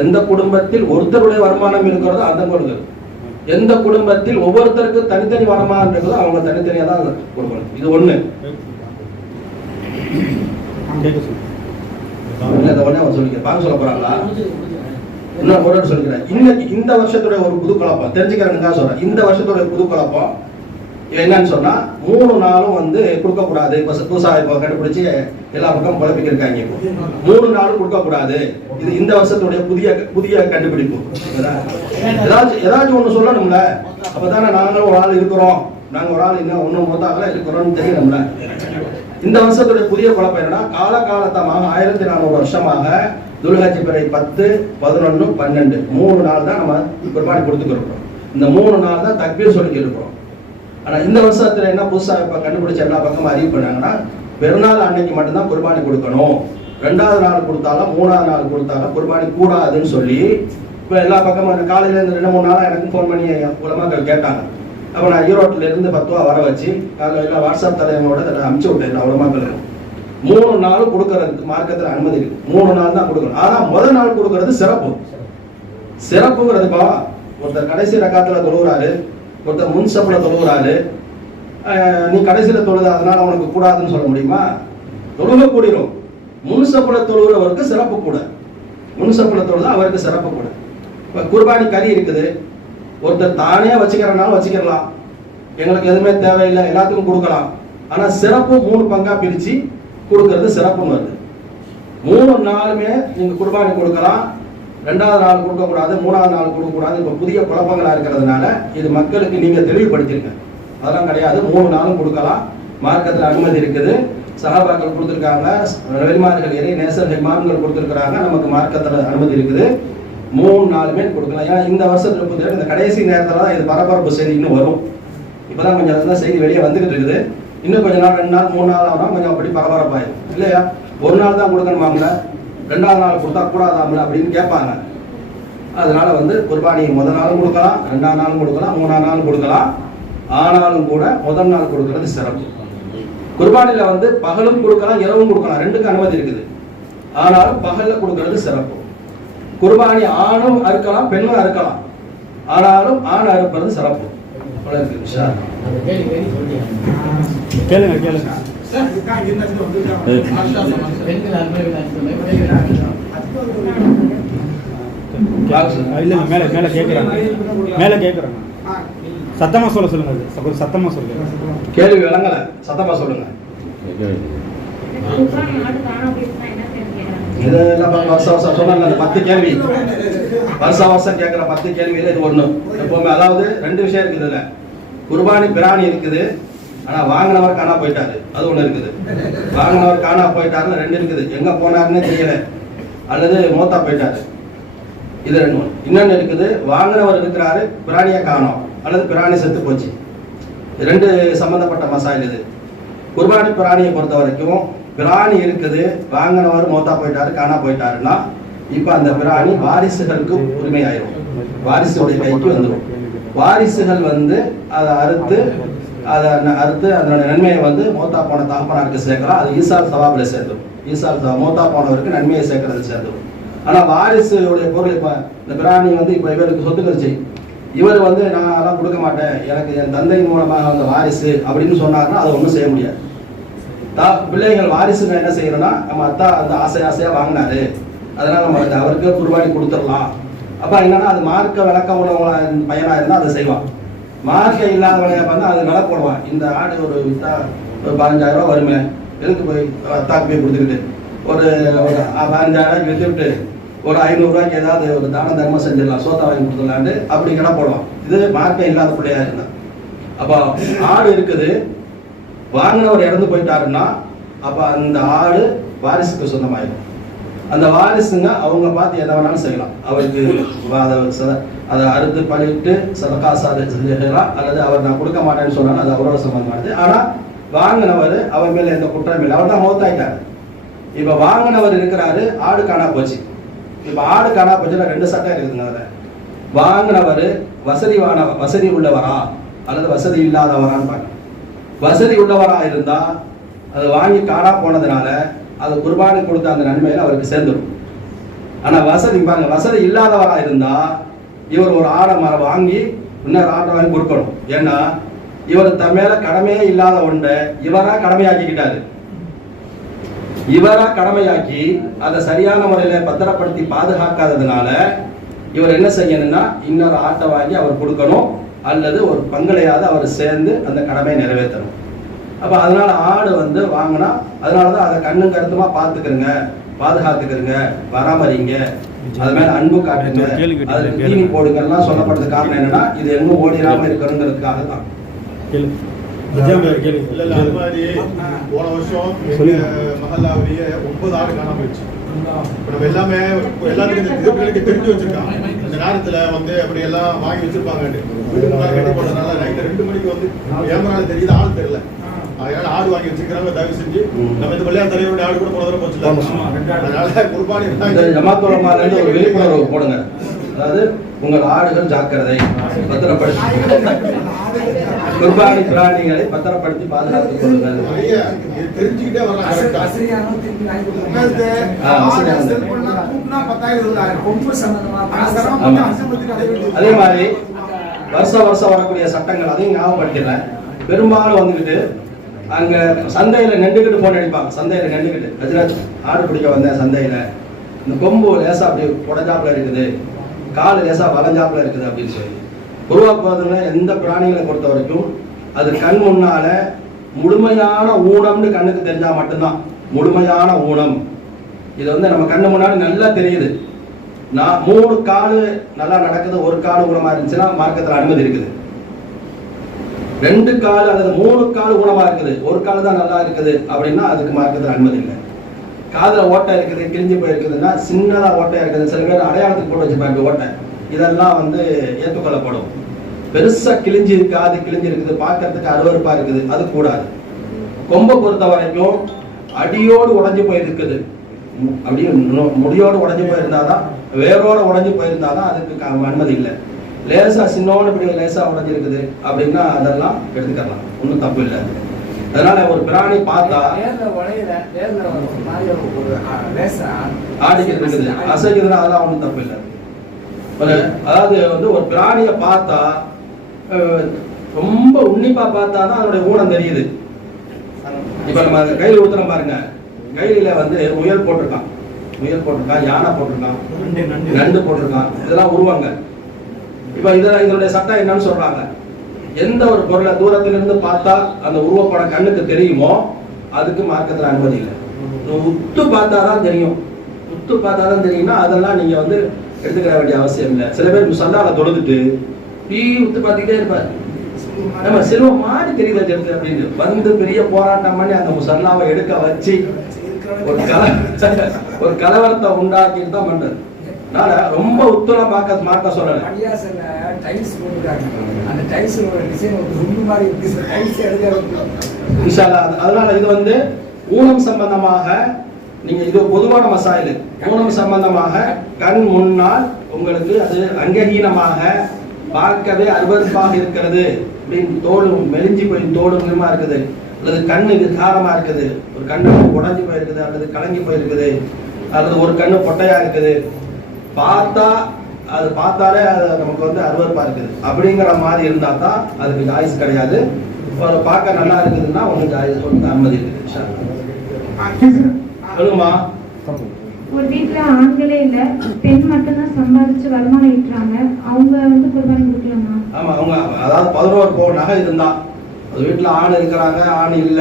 எந்த குடும்பத்தில் ஒருத்தருடைய வருமானம் இருக்கிறதோ அந்த கொடுக்கிறது, எந்த குடும்பத்தில் ஒவ்வொருத்தருக்கு தனித்தனி வருமானம் இருக்கிறதோ அவங்க தனித்தனியா தான் கொடுக்கணும். இது ஒண்ணு. சொல்ல போறாங்களா? இன்னொரு முறை சொல்லிக்கிறேன். இன்னைக்கு இந்த வருஷத்துடைய ஒரு புது குழப்பம் தெரிஞ்சுக்கிறேன்னு சொல்றேன். இந்த வருஷத்துடைய புது குழப்பம் என்னன்னு சொன்னா, 3 நாளும் வந்து கொடுக்க கூடாது. புதுசா இப்ப கண்டுபிடிச்சு எல்லா பக்கம் குழப்பிக்க இருக்காங்க. 3 நாளும் கொடுக்க கூடாது. இது இந்த வருஷத்துடைய புதிய கண்டுபிடிப்பு. ஏதாச்சும் ஒண்ணு சொல்லணும்ல, அப்பதானே நாங்களும் ஒரு ஆள் இருக்கிறோம், நாங்க ஒரு ஆள் இன்னும் ஒன்னும் மொத்தாக்கல இருக்கிறோம்னு தெரியணும்ல. இந்த வருஷத்துடைய புதிய குழப்பம் என்னன்னா, காலகாலத்தமாக 1400 வருஷமாக துல்ஹஜ் பிறை 10, 11, 12 3 நாள் தான் நம்ம குர்பானி கொடுத்துக்கிறோம். இந்த 3 நாள் தான் தக்பீர் சொல்லி இருக்கிறோம். ஆனா இந்த வருஷத்துல என்ன புதுசா இப்ப கண்டுபிடிச்ச எல்லா பக்கமும் அறிவு பண்ணாங்கன்னா, பெருநாள் அன்னைக்கு மட்டும்தான் குர்பானி கொடுக்கணும், 2வது நாள் கொடுத்தாலும் 3வது நாள் கொடுத்தாலும் குர்பானி கூடாதுன்னு சொல்லி இப்ப எல்லா பக்கமும் காலையில இருந்து 2-3 நாளா எனக்கு போன் பண்ணி உலமாக்கள் கேட்டாங்க. அப்ப நான் ஈரோட்டில இருந்து 10 ரூபா வர வச்சு காலையில வாட்ஸ்அப் தலைவனோட அனுப்பிச்சு விட்டேன். உலமாக்கள் 3 நாள் கொடுக்கறதுக்கு மார்க்கத்துல அனுமதி இருக்கு. 3 நாள் தான் கொடுக்கணும். ஆனா முதல் நாள் கொடுக்கறது சிறப்புங்கிறதுப்பா. ஒருத்தர் கடைசி ரக்காத்துல தொழுகிறாரு, ஒருத்தர் முன் சப்புல தொழுகிறாரு. நீ கடைசியில தொழுத அதனால உனக்கு கூடாதுன்னு சொல்ல முடியுமா? தொழுக கூடிரும். முன் சப்புல தொழுகிறவருக்கு சிறப்பு கூட, முன் சப்புல தொழுதா அவருக்கு சிறப்பு கூட. இப்ப குர்பானி கறி இருக்குது, ஒருத்தர் தானே வச்சுக்கிறனாலும் வச்சுக்கலாம், எங்களுக்கு எதுவுமே தேவையில்லை எல்லாத்துக்கும் கொடுக்கலாம். ஆனா சிறப்பு 3 பங்கா பிரிச்சு கொடுக்கறது சிறப்புன்னு வருது. 3 நாளுமே நீங்க குர்பானி கொடுக்கலாம், 2வது நாள் கொடுக்க கூடாது, 3வது நாள் கொடுக்க கூடாது. இப்ப புதிய குழப்பங்களா இருக்கிறதுனால இது மக்களுக்கு நீங்க தெளிவுபடுத்திருங்க. அதெல்லாம் கிடையாது, 3 நாளும் கொடுக்கலாம், மார்க்கத்தில் அனுமதி இருக்குது. சஹாபாக்கள் கொடுத்திருக்காங்க, வெளிமார்கள் இறை நேசர் இமாம்கள் கொடுத்திருக்கிறாங்க, நமக்கு மார்க்கத்தில் அனுமதி இருக்குது. 3 நாளுமே கொடுக்கலாம். ஏன்னா இந்த வருஷத்துல புதிய இந்த கடைசி நேரத்துல தான் இது பரபரப்பு செய்தி இன்னும் வரும். இப்பதான் கொஞ்சம் செய்தி வெளியே வந்துகிட்டு இருக்குது. இன்னும் கொஞ்ச நாள் 2 நாள் 3 நாள் ஆனா கொஞ்சம் அப்படி பரபரப்பாயிடும் இல்லையா? 1 நாள் தான் கொடுக்கணுமாம்ல, 2வது நாள் கொடுத்தா கூடாதாம்ல அப்படின்னு கேட்பாங்க. அதனால வந்து குர்பானி முதல் நாளும் கொடுக்கலாம், 2வது நாளும் கொடுக்கலாம், 3வது நாளும் கொடுக்கலாம். ஆனாலும் கூட முதல் நாள் கொடுக்கறது சிறப்பு. குர்பானில வந்து பகலும் கொடுக்கலாம், இரவும் கொடுக்கலாம், 2க்கும் அனுமதி இருக்குது. ஆனாலும் பகல்ல கொடுக்கறது சிறப்பு. குர்பானி ஆணும் அறுக்கலாம், பெண்ணும் அறுக்கலாம், ஆனாலும் ஆண் அறுப்பது சிறப்பு. கேளுங்க கேளுங்க. இல்ல மேல கேக்குறாங்க, மேல கேக்குறாங்க. சத்தமா சொல்லுங்க கொஞ்சம் சத்தமா சொல்லுங்க. கேள்வி விளங்கல, சத்தமா சொல்லுங்க. இதெல்லாம் வருஷம் வருஷம் சொன்னாங்க அந்த 10 கேள்வி, வருஷம் வருஷம் கேட்குற 10 கேள்வியில இது ஒண்ணு எப்பவுமே. அதாவது 2 விஷயம் இருக்குது இதுல. குர்பானி பிராணி இருக்குது, ஆனா வாங்கினவர் காணா போயிட்டாரு, அது ஒண்ணு இருக்குது. வாங்கினவர் காணா போயிட்டாருன்னு 2 இருக்குது. எங்க போனாருன்னு தெரியல, அல்லது மூத்தா போயிட்டாரு, இது 2. இன்னொன்னு இருக்குது, வாங்கினவர் இருக்கிறாரு, பிராணியை காணோம், அல்லது பிராணி செத்து போச்சு. 2 சம்பந்தப்பட்ட மசாயில் இது. குர்பானி பிராணியை பொறுத்த வரைக்கும் பிராணி இருக்குது, வாங்கினவர் மூத்தா போயிட்டாரு, காணா போயிட்டாருன்னா இப்ப அந்த பிராணி வாரிசுகளுக்கு உரிமை ஆயிரும், வாரிசுடைய கைக்கு வந்துடும். வாரிசுகள் வந்து அதை அறுத்து அதனோட நன்மையை வந்து மூத்தா போன தகப்பனாருக்கு சேர்க்கலாம். அது ஈசால் சவாபில சேர்ந்துடும். ஈசால் மூத்தா போனவருக்கு நன்மையை சேர்க்கறது சேர்ந்துடும். ஆனா வாரிசுடைய பொருள், இப்ப இந்த பிராணி வந்து இப்ப இவருக்கு சொத்துக்கள், இவர் வந்து நான் அதெல்லாம் கொடுக்க மாட்டேன், எனக்கு என் தந்தையின் மூலமாக வந்த வாரிசு அப்படின்னு சொன்னாருன்னா அதை ஒன்றும் செய்ய முடியாது. பிள்ளைகள் வாரிசுங்க என்ன செய்யணும்னா, நம்ம அத்தா அந்த ஆசையா வாங்கினாரு, அதனால நம்ம அவருக்கு குர்பானி கொடுத்துடலாம். அப்ப என்னன்னா, அது மார்க்க விளக்கம் உள்ள பையனா இருந்தா அதை செய்வான். மார்க்க இல்லாதவனையா பார்த்தா அது விலை போடுவான். இந்த ஆடு ஒரு வித்தா ஒரு 15,000 ரூபா வருமே, எதுக்கு போய் அத்தாக்கு போய் கொடுத்துக்கிட்டு ஒரு 15,000 வித்துவிட்டு ஒரு 500 ரூபாய்க்கு ஏதாவது ஒரு தான தர்மம் செஞ்சிடலாம், சோத்தா வாங்கி கொடுத்துடலான்னு அப்படி கடை போடுவான். இது மார்க்கம் இல்லாத பிள்ளையா இருந்தா. அப்போ ஆடு இருக்குது, வாங்கினவர் இறந்து போயிட்டாருன்னா அப்ப அந்த ஆடு வாரிசுக்கு சொந்தமாயிடும். அந்த வாரிசுங்க அவங்க பார்த்து எதை வேணாலும் செய்யலாம். அவருக்கு அதை அறுத்து பண்ணிட்டு சதகாசாதை செஞ்சுக்கலாம், அல்லது அவர் நான் கொடுக்க மாட்டேன்னு சொன்னாலும் அது அவரோட சம்பந்தமானது. ஆனா வாங்கினவர் அவர் மேல எந்த குற்றம் இல்லை, அவர் தான் மௌத்தாயிட்டாரு. இப்ப வாங்கினவர் இருக்கிறாரு, ஆடு காணா போச்சு. இப்ப ஆடு காணா போச்சுன்னா 2 சட்டம் இருக்குதுங்க. அதுல வாங்கினவர் வசதி உள்ளவரா அல்லது வசதி இல்லாதவரான்னு பார்க்க. வசதி உள்ளவரா இருந்தா அது வாங்கி காணா போனதுனால அது குர்பானி கொடுத்த அந்த நன்மையில அவருக்கு சேர்ந்துடும். ஆனா வசதி இல்லாதவரா இருந்தா இவர் ஒரு ஆடை வாங்கி இன்னொரு ஆட்டை வாங்கி கொடுக்கணும். ஏன்னா இவர் தன் மேல கடமையே இல்லாத ஒன்றை இவரா கடமையாக்கிக்கிட்டாரு. இவரா கடமையாக்கி அதை சரியான முறையில பத்திரப்படுத்தி பாதுகாக்காததுனால இவர் என்ன செய்யணும்னா இன்னொரு ஆட்டை வாங்கி அவர் கொடுக்கணும், அல்லது ஒரு பங்களையாவது அவர் சேர்ந்து அந்த கடமையை நிறைவேற்றணும். அப்ப அதனால ஆடு வந்து வாங்கினா அதனாலதான் அதை கண்ணும் கருத்துமா பாத்துக்கிறங்க, பாதுகாத்துக்கிறங்க, பராமரிங்க, அது மேல அன்பு காட்டுங்க, அதுல தீனி போடுங்கலாம் சொல்லப்படுறது. காரணம் என்னன்னா இது எங்கும் ஓடிடாம இருக்கணுங்கிறதுக்காக தான். போன வருஷம் மஹல்லாவிலேயே 9 ஆடு காணாம போயிடுச்சு. நம்ம எல்லாமே எல்லாத்துக்கும் தெரிஞ்சு வச்சிருக்காங்க. இந்த நேரத்துல வந்து அப்படி எல்லாம் வாங்கி வச்சிருப்பாங்க. கட்டி போட்டதுனால நைட்டு 2 மணிக்கு வந்து ஏமரால தெரியுது, ஆள் தெரியல. அதனால ஆடு வாங்கி வச்சிருக்காங்க. தயவு செஞ்சு நம்ம இந்த பள்ளியா தலைவருடைய ஆடு கூட போனதுல போச்சு. அதனால குர்பானி ஜமாத்துலமால இருந்து ஒரு விழிப்புணர்வு போடுங்க. அதாவது உங்கள் ஆடுகள் ஜாக்கிரதை, பத்திரப்படுத்தி குர்பானி பிராணிகளை பத்திரப்படுத்தி பாதுகாத்துக் கொள்ளுங்கள். தெரிஞ்சுக்கிட்டே அதே மாதிரி வருஷம் வரக்கூடிய சட்டங்கள் அதையும் ஞாபகப்படுத்திடுறேன். பெரும்பாலும் வந்துகிட்டு அங்க சந்தையில நெண்டுக்கிட்டு போன் அடிப்பாங்க. சந்தையில நெண்டுக்கிட்டு கஜராஜ் ஆடு பிடிக்க வந்தேன், சந்தையில இந்த கொம்பு லேசா அப்படி உடஞ்சாப்புல இருக்குது, கால் லேசா வளைஞ்சாப்புல இருக்குது அப்படின்னு சொல்லி உருவாக்குவதுல எந்த பிராணிகளை பொறுத்த வரைக்கும் அது கண் முன்னால முழுமையான ஊனம்னு கண்ணுக்கு தெரிஞ்சா மட்டும்தான் முழுமையான ஊனம். இது வந்து நம்ம கண்ணு முன்னாடி நல்லா தெரியுது. நான் 3 காலு நல்லா நடக்குது, 1 காலு ஊனமா இருந்துச்சுன்னா மார்க்கத்துல அனுமதி இருக்குது. 2 காலு அல்லது 3 காலு ஊனமா இருக்குது, 1 காலு தான் நல்லா இருக்குது அப்படின்னா அதுக்கு மார்க்கத்துல அனுமதி இல்லை. காதுல ஓட்டை இருக்குது, கிழிஞ்சு போயிருக்குதுன்னா சின்னதா ஓட்டையா இருக்குது, சில பேர் அடையாளத்துக்கு போட்டு வச்சுப்பாங்க ஓட்டை, இதெல்லாம் வந்து ஏற்றுக்கொள்ளப்படும். பெருசா கிழிஞ்சு காது கிழிஞ்சு இருக்குது, பார்க்கறதுக்கு அருவருப்பா இருக்குது, அது கூடாது. கொம்பை பொறுத்த வரைக்கும் அடியோடு உடைஞ்சு போயிருக்குது, அப்படியே முடியோடு உடைஞ்சு போயிருந்தாதான், வேரோட உடைஞ்சு போயிருந்தாதான் அதுக்கு அனுமதி இல்லை. லேசா சின்னோடு இப்படி லேசா உடைஞ்சிருக்குது அப்படின்னா அதெல்லாம் எடுத்துக்கலாம், ஒன்றும் தப்பு இல்லை. அதனால ஒரு பிராணி பார்த்தா ஆடிக்கிட்டு இருக்குது, அசைக்குதுன்னா அதெல்லாம் ஒன்றும் தப்பு இல்லை. அதாவது வந்து ஒரு பிராணியை பார்த்தா ரொம்ப உன்னிப்பா பார்த்தா தான் அதனுடைய ஊனம் தெரியுது. இப்ப நம்ம கையில் ஊத்துறோம் பாருங்க, கையில வந்து முயல் போட்டிருக்கான், யானை போட்டிருக்கான், நண்டு போட்டிருக்கான், இதெல்லாம் உருவாங்க. இப்ப இதனுடைய சட்டம் என்னன்னு சொல்றாங்க, எந்த ஒரு பொருளை தூரத்திலிருந்து பார்த்தா அந்த உருவப்படம் கண்ணுக்கு தெரியுமோ அதுக்கு மார்க்கத்தில் அனுமதி இல்லை. உத்து பார்த்தாதான் தெரியும். உத்து பார்த்தாதான் தெரியும்னா அதெல்லாம் நீங்க வந்து எடுத்துக்கிற வேண்டிய அவசியம் இல்லை. சில பேர் முசல்லால தொழுதுட்டு உத்து பார்த்துக்கிட்டே இருப்பார். நம்ம செல்வம் மாறி தெரியுது எடுத்து அப்படின்னு வந்து பெரிய போராட்டம் பண்ணி அந்த முசல்லாவை எடுக்க வச்சு ஒரு கலவரத்தை உண்டாக்கிட்டு தான் பண்றது. ரொம்ப உத்தரா மார்க்க சொல்லல. டைல்ஸ் போட்டுருக்காங்க. அந்த டைல்ஸ் டிசைன் ஒரு குண்டு மாதிரி இருக்கு. டைல்ஸ் எடுக்க அதனால இது வந்து ஊனம் சம்பந்தமாக நீங்க இது பொதுவான மசாயில். ஊனம் சம்பந்தமாக கண் முன்னால் உங்களுக்கு அது அங்கஹீனமாக பார்க்கவே அருவருப்பாக இருக்கிறது அப்படின்னு தோடும் மெலிஞ்சி போய் தோடுமா இருக்குது, அல்லது கண்ணு விகாரமா இருக்குது, ஒரு கண்ணு உடஞ்சி போயிருக்குது, அல்லது கலங்கி போயிருக்குது, அல்லது ஒரு கண்ணு பொட்டையா இருக்குது, பார்த்தாலே அது நமக்கு வந்து அருவருப்பா இருக்குது அப்படிங்கிற மாதிரி இருந்தா தான் அதுக்கு ஜாயிஸ் கிடையாது. பார்க்க நல்லா இருக்குதுன்னா ஒண்ணு ஜாயிஸ் ஒன்று அனுமதி இருக்குது. சொல்லுமா. ஒரு வீட்டுல ஆண்களே இல்ல, பெண் மட்டும் தான் சம்பாதிச்சு வருமானம் ஈட்டுறாங்க, அவங்க வந்து குர்பானி கொடுக்கலாமா? ஆமா, அவங்க அதாவது 11 பவுன் நகை இருந்தா ஒரு வீட்டுல ஆண் இருக்கிறாங்க, ஆண் இல்ல,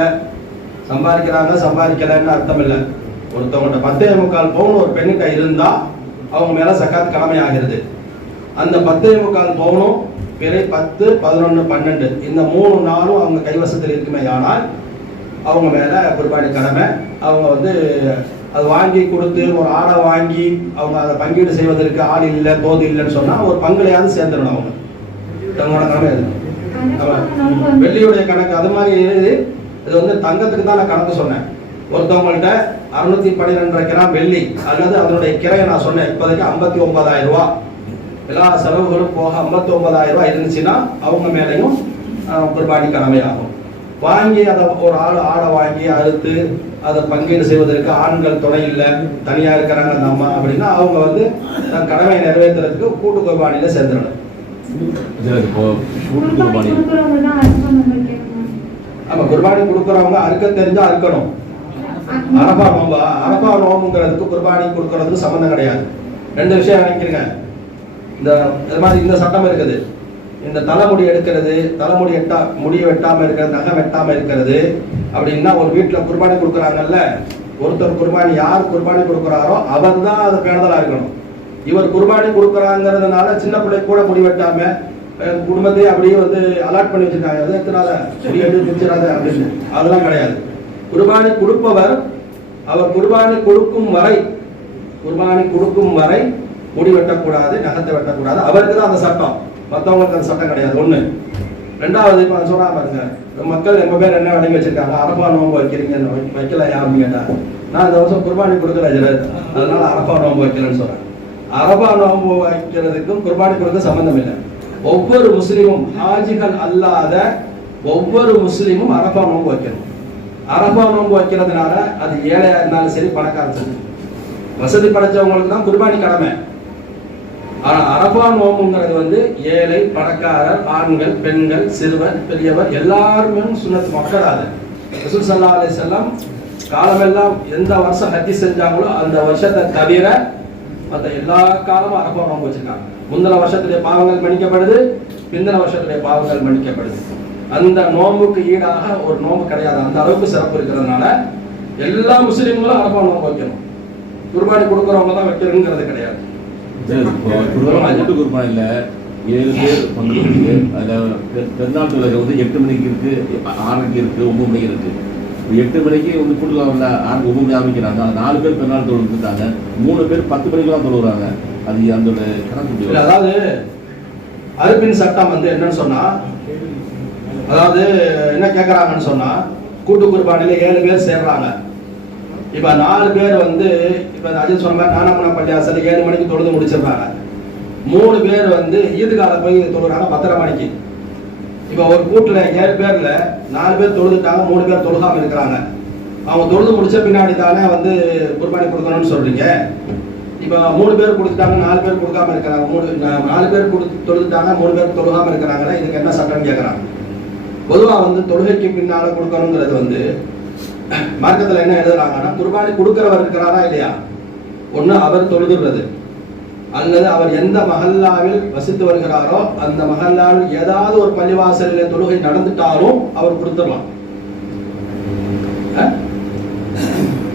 சம்பாதிக்கிறாங்க, சம்பாதிக்கலன்னு அர்த்தம் இல்லை. ஒருத்தவங்கள்ட்ட 10.25 பவுன் ஒரு பெண்ணிட்ட இருந்தா அவங்க மேல சக்காத் கடமை ஆகிறது. அந்த 10.25 பவுனும் பிறை 10, 11, 12 இந்த 3 நாளும் அவங்க கைவசத்தில் இருக்குமே ஆனால் அவங்க மேல குர்பானி கடமை. அவங்க வந்து அது வாங்கி கொடுத்து ஒரு ஆடை வாங்கி அவங்க அதை பங்கீடு செய்வதற்கு ஆள் இல்லை, தோது இல்லைன்னு சொன்னா ஒரு பங்குலையாவது சேர்ந்துடணும். அவங்க தங்களோட கடமை எழுதணும். வெள்ளியுடைய கணக்கு அது மாதிரி எழுதி. இது வந்து தங்கத்துக்கு தான் நான் கணக்கு சொன்னேன். ஒருத்தவங்கள்ட்ட 612 கிராம் வெள்ளி அல்லது அதனுடைய கிரையை நான் சொன்னேன் இப்போதைக்கு 59,000 ரூபாய், எல்லா செலவுகளும் போக 59,000 ரூபாய் இருந்துச்சுன்னா அவங்க மேலையும் குர்பானி கடமையாகும். வாங்கி அதை ஒரு ஆடை வாங்கி அறுத்து அதை பங்கீடு செய்வதற்கு ஆண்கள் துணை இல்லை, தனியா இருக்கிறாங்க அந்த அம்மா அப்படின்னா அவங்க வந்து தன் கடமையை நிறைவேற்றுறதுக்கு கூட்டு குர்பானியில சேர்ந்துடணும். ஆமா, குர்பானி கொடுக்கறவங்க அறுக்க தெரிஞ்சா அறுக்கணும். அரபா நோம்புங்கிறதுக்கு குர்பானி கொடுக்கறதுக்கு சம்பந்தம் கிடையாது. 2 விஷயம் நினைக்கிறீங்க. இந்த மாதிரி இந்த சட்டம் இருக்குது. இந்த தலைமுடி எடுக்கிறது, தலைமுடி முடிய வெட்டாம இருக்கிறது, நகை வெட்டாம இருக்கிறது அப்படின்னா ஒரு வீட்டுல குர்பானி கொடுக்குறாங்கல்ல, ஒருத்தர் குர்பானி யார் குர்பானி கொடுக்குறாரோ அவர் தான் அது பேணுதலா இருக்கணும். இவர் குர்பானி கொடுக்குறாங்கிறதுனால சின்ன பிள்ளை கூட முடி வெட்டாம குடும்பத்தையே அப்படியே வந்து அலாட் பண்ணி வச்சிருக்காங்க, எதனால முடி எடுத்து பிடிச்சிடாத அப்படின்னு. அதெல்லாம் கிடையாது. குர்பானி கொடுப்பவர் அவர் குர்பானி கொடுக்கும் வரை முடி வெட்டக்கூடாது, நகத்தை வெட்டக்கூடாது. அவருக்கு தான் அந்த சட்டம், மற்றவங்களுக்கு அந்த சட்டம் கிடையாது. 1. 2வது இப்போ சொன்னா பாருங்க, மக்கள் ரொம்ப பேர் என்ன வழங்கி வச்சிருக்காங்க, அரபா நோம்பு வைக்கிறீங்கன்னு. வைக்கல யாருன்னு கேட்டா, நான் இந்த வருஷம் குர்பானி கொடுக்கல அதனால அரபா நோம்பு வைக்கலன்னு சொல்றேன். அரபா நோம்பு வைக்கிறதுக்கும் குர்பானி கொடுக்க சம்பந்தம் இல்லை. ஒவ்வொரு முஸ்லீமும், ஹாஜிகள் அல்லாத ஒவ்வொரு முஸ்லீமும் அரபா நோம்பு வைக்கணும். அரபா நோம்பு வைக்கிறதுனால அது ஏழையா இருந்தாலும் சரி, பணக்காரன் வசதி படைச்சவங்களுக்கு தான் குர்பானி கடமை. ஆனா அரபா நோம்புங்கிறது வந்து ஏழை, பணக்காரர், ஆண்கள், பெண்கள், சிறுவர், பெரியவர் எல்லாருமே சுன்னத் மக்களாது. ரசூல் ஸல்லல்லாஹு அலைஹி வஸல்லம் காலமெல்லாம் எந்த வருஷம் ஹஜ் செஞ்சாங்களோ அந்த வருஷத்தை தவிர மற்ற எல்லா காலமும் அரபா நோம்பு வச்சிருக்காங்க. முந்தின வருஷத்துடைய பாவங்கள் மன்னிக்கப்படுது, பிந்தின வருஷத்துடைய பாவங்கள் மன்னிக்கப்படுது. அந்த நோம்புக்கு ஈடாக ஒரு நோம்பு கிடையாது. அந்த அளவுக்கு சிறப்பு இருக்கிறதுனால எல்லா முஸ்லீம்களும் அரபா நோம்பு வைக்கணும். குர்பானி கொடுக்குறவங்க தான் வைக்கணுங்கிறது கிடையாது. குர்பானில 7 பேர் பங்கு. அதில் பெருநாள் தொழுகை வந்து 8 மணிக்கு இருக்கு, 6க்கு இருக்கு, 9 மணிக்கு இருக்கு. 8 மணிக்கு வந்து கூட்டுல 9 மணி ஆரம்பிக்கிறாங்க. 4 பேர் பெருநாள் தொழுகிறாங்க, 3 பேர் 10 மணிக்கு தான் தொழுகிறாங்க. அது அதோட கணக்கு. அதாவது அறுப்பின் சட்டம் வந்து என்னன்னு சொன்னா, அதாவது என்ன கேட்கறாங்கன்னு சொன்னா, கூட்டு குர்பானில 7 பேர் சேர்றாங்க. இப்ப 4 பேர் வந்து இப்ப அஜித் சொன்ன மாதிரி நானாமனா பள்ளியாசல 7 மணிக்கு தொழுது முடிச்சிடுறாங்க. 3 பேர் வந்து ஈதுகால போய் தொழுறாங்க 10:30 மணிக்கு. இப்ப ஒரு கூட்டுல 7 பேர்ல 4 பேர் தொழுதுட்டாங்க, 3 பேர் தொழுகாம இருக்கிறாங்க. அவங்க தொழுது முடிச்ச பின்னாடி தானே வந்து குர்பானி கொடுக்கணும்னு சொல்றீங்க. இப்ப 3 பேர் கொடுத்துட்டாங்க, 4 பேர் கொடுக்காம இருக்கிறாங்க. 4 பேர் தொழுதுட்டாங்க, 3 பேர் தொழுகாம இருக்கிறாங்கன்னா இதுக்கு என்ன சட்டம் கேட்கறாங்க. பொதுவா வந்து தொழுகைக்கு பின்னால கொடுக்கணுங்கிறது வந்து மார்க்கத்துல என்ன எழுதுறாங்கன்னா, குர்பானி கொடுக்கிறவர் இருக்கிறாரா இல்லையா, ஒண்ணு அவர் தொழுதுறது, அல்லது அவர் எந்த மஹல்லாவில் வசித்து வருகிறாரோ அந்த மஹல்லாவில் ஏதாவது ஒரு பள்ளிவாசலில் தொழுகை நடந்துட்டாலும் அவர் கொடுத்துடலாம்.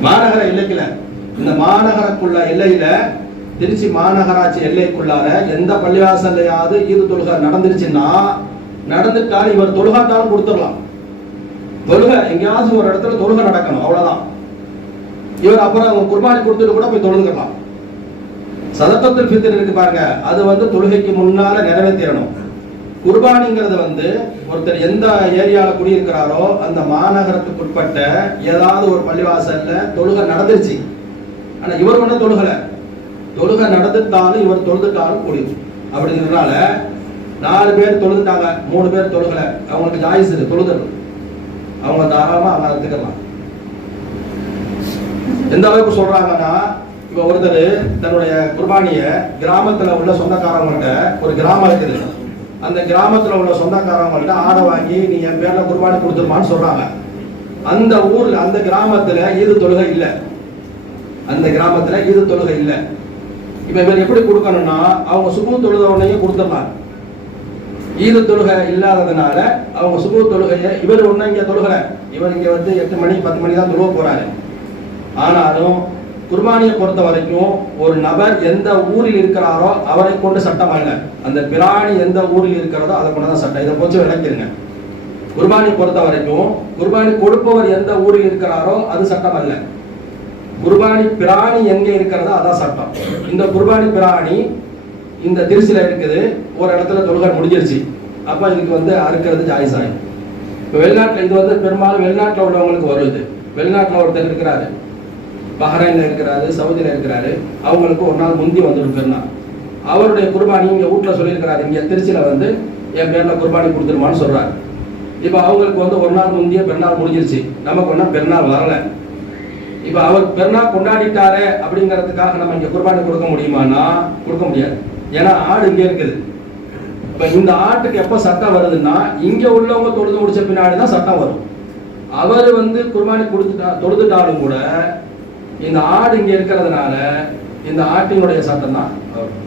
மாநகர எல்லைக்குல, இந்த மாநகரக்குள்ள எல்லையில, திருச்சி மாநகராட்சி எல்லைக்குள்ளார எந்த பள்ளிவாசல்லையாவது ஈது தொழுகை நடந்துட்டாலும் இவர் தொழுகாட்டாலும் கொடுத்துடலாம். தொழுகை எங்கேயாவது ஒரு இடத்துல தொழுகை நடக்கணும், அவ்வளவுதான். இவர் அப்புறம் அவங்க குர்பானி கொடுத்துட்டு கூட போய் தொழுதுக்கலாம். சதக்கத்துல் ஃபித்ர் இருக்கு பாருங்க, அது தொழுகைக்கு முன்னால நிறைவேற்றணும். குர்பானிங்கிறது ஒருத்தர் எந்த ஏரியால குடியிருக்கிறாரோ அந்த மாநகரத்துக்கு உட்பட்ட ஏதாவது ஒரு பள்ளிவாசல்ல தொழுகை நடந்துருச்சு, ஆனா இவர் ஒன்றும் தொழுகை நடந்துட்டாலும் இவர் தொழுதுட்டாலும் கூடியும். அப்படிங்கிறதுனால 4 பேர் தொழுதுட்டாங்க, 3 பேர் தொழுகல, அவங்களுக்கு ஜாயிஸ் இருக்கு, தொழுதல் அவங்க தாராளமா அவங்க எடுத்துக்கலாம். எந்த அளவுக்கு சொல்றாங்கன்னா, இப்ப ஒருத்தர் தன்னுடைய குர்பானிய கிராமத்துல உள்ள சொந்தக்காரவங்கள்ட்ட, ஒரு கிராமம் இருக்குது, அந்த கிராமத்துல உள்ள சொந்தக்காரவங்கள்ட்ட ஆடை வாங்கி நீ என் பேர்ல குர்பானி கொடுத்துருமான்னு சொல்றாங்க. அந்த ஊர்ல அந்த கிராமத்துல ஈது தொழுகை இல்லை, அந்த கிராமத்துல ஈது தொழுகை இல்லை. இப்ப இவர் எப்படி கொடுக்கணும்னா, அவங்க சுபு தொழுத உடனே கொடுத்துடலாம். ஈது தொழுகை இல்லாததுனால அவங்க சுபு தொழுகையை இவர் ஒன்னும் இங்க தொழுகல, இவர் இங்க 8 மணி 10 மணி தான் தொழுக போறாரு. ஆனாலும் குர்பானியை பொறுத்த வரைக்கும் ஒரு நபர் எந்த ஊரில் இருக்கிறாரோ அவரை கொண்டு சட்டம் அல்ல, அந்த பிராணி எந்த ஊரில் இருக்கிறதோ அதை கொண்டு தான் சட்டம். இதை கொஞ்சம் விளக்கிடுங்க. குர்பானி பொறுத்த வரைக்கும் குர்பானி கொடுப்பவர் எந்த ஊரில் இருக்கிறாரோ அது சட்டம் அல்ல, குர்பானி பிராணி எங்க இருக்கிறதோ அதான் சட்டம். இந்த குர்பானி பிராணி இந்த திருச்சியில இருக்குது, ஒரு இடத்துல தொழுகை முடிஞ்சிருச்சு, அப்ப இதுக்கு அறுக்கிறது ஜாயிஸ் ஆகும். இப்போ வெளிநாட்டில் இது பெரும்பாலும் வெளிநாட்டில் உள்ளவங்களுக்கு வருது. வெளிநாட்டில் ஒருத்தர் இருக்கிறாரு, பஹ்ரைன்ல இருக்கிறாரு, சவுதியில இருக்கிறாரு, அவங்களுக்கு ஒரு நாள் முந்தி வந்துருக்குன்னா அவருடைய குர்பானி இங்க வீட்டுல சொல்லியிருக்கிறாரு, இங்க திருச்சியில என் பேர்ல குர்பானி கொடுத்துருமான்னு சொல்றாரு. இப்ப அவங்களுக்கு ஒரு நாள் முந்தைய பெருநாள் முடிஞ்சிருச்சு, நமக்கு ஒன்றும் பெருநாள் வரல. இப்ப அவர் பெருநாள் கொண்டாடிட்டாரே அப்படிங்கிறதுக்காக நம்ம இங்க குர்பானி கொடுக்க முடியுமானா கொடுக்க முடியாது. ஏன்னா ஆடு இங்க இருக்குது. இப்ப இந்த ஆட்டுக்கு எப்ப சட்டம் வருதுன்னா, இங்க உள்ளவங்க தொழுது முடிச்ச பின்னாடிதான் சட்டம் வரும். அவர் குர்பானி தொழுதுட்டாலும் கூட இந்த ஆடு இங்க இருக்கிறதுனால இந்த ஆட்டினுடைய சட்டம் தான் வரும்.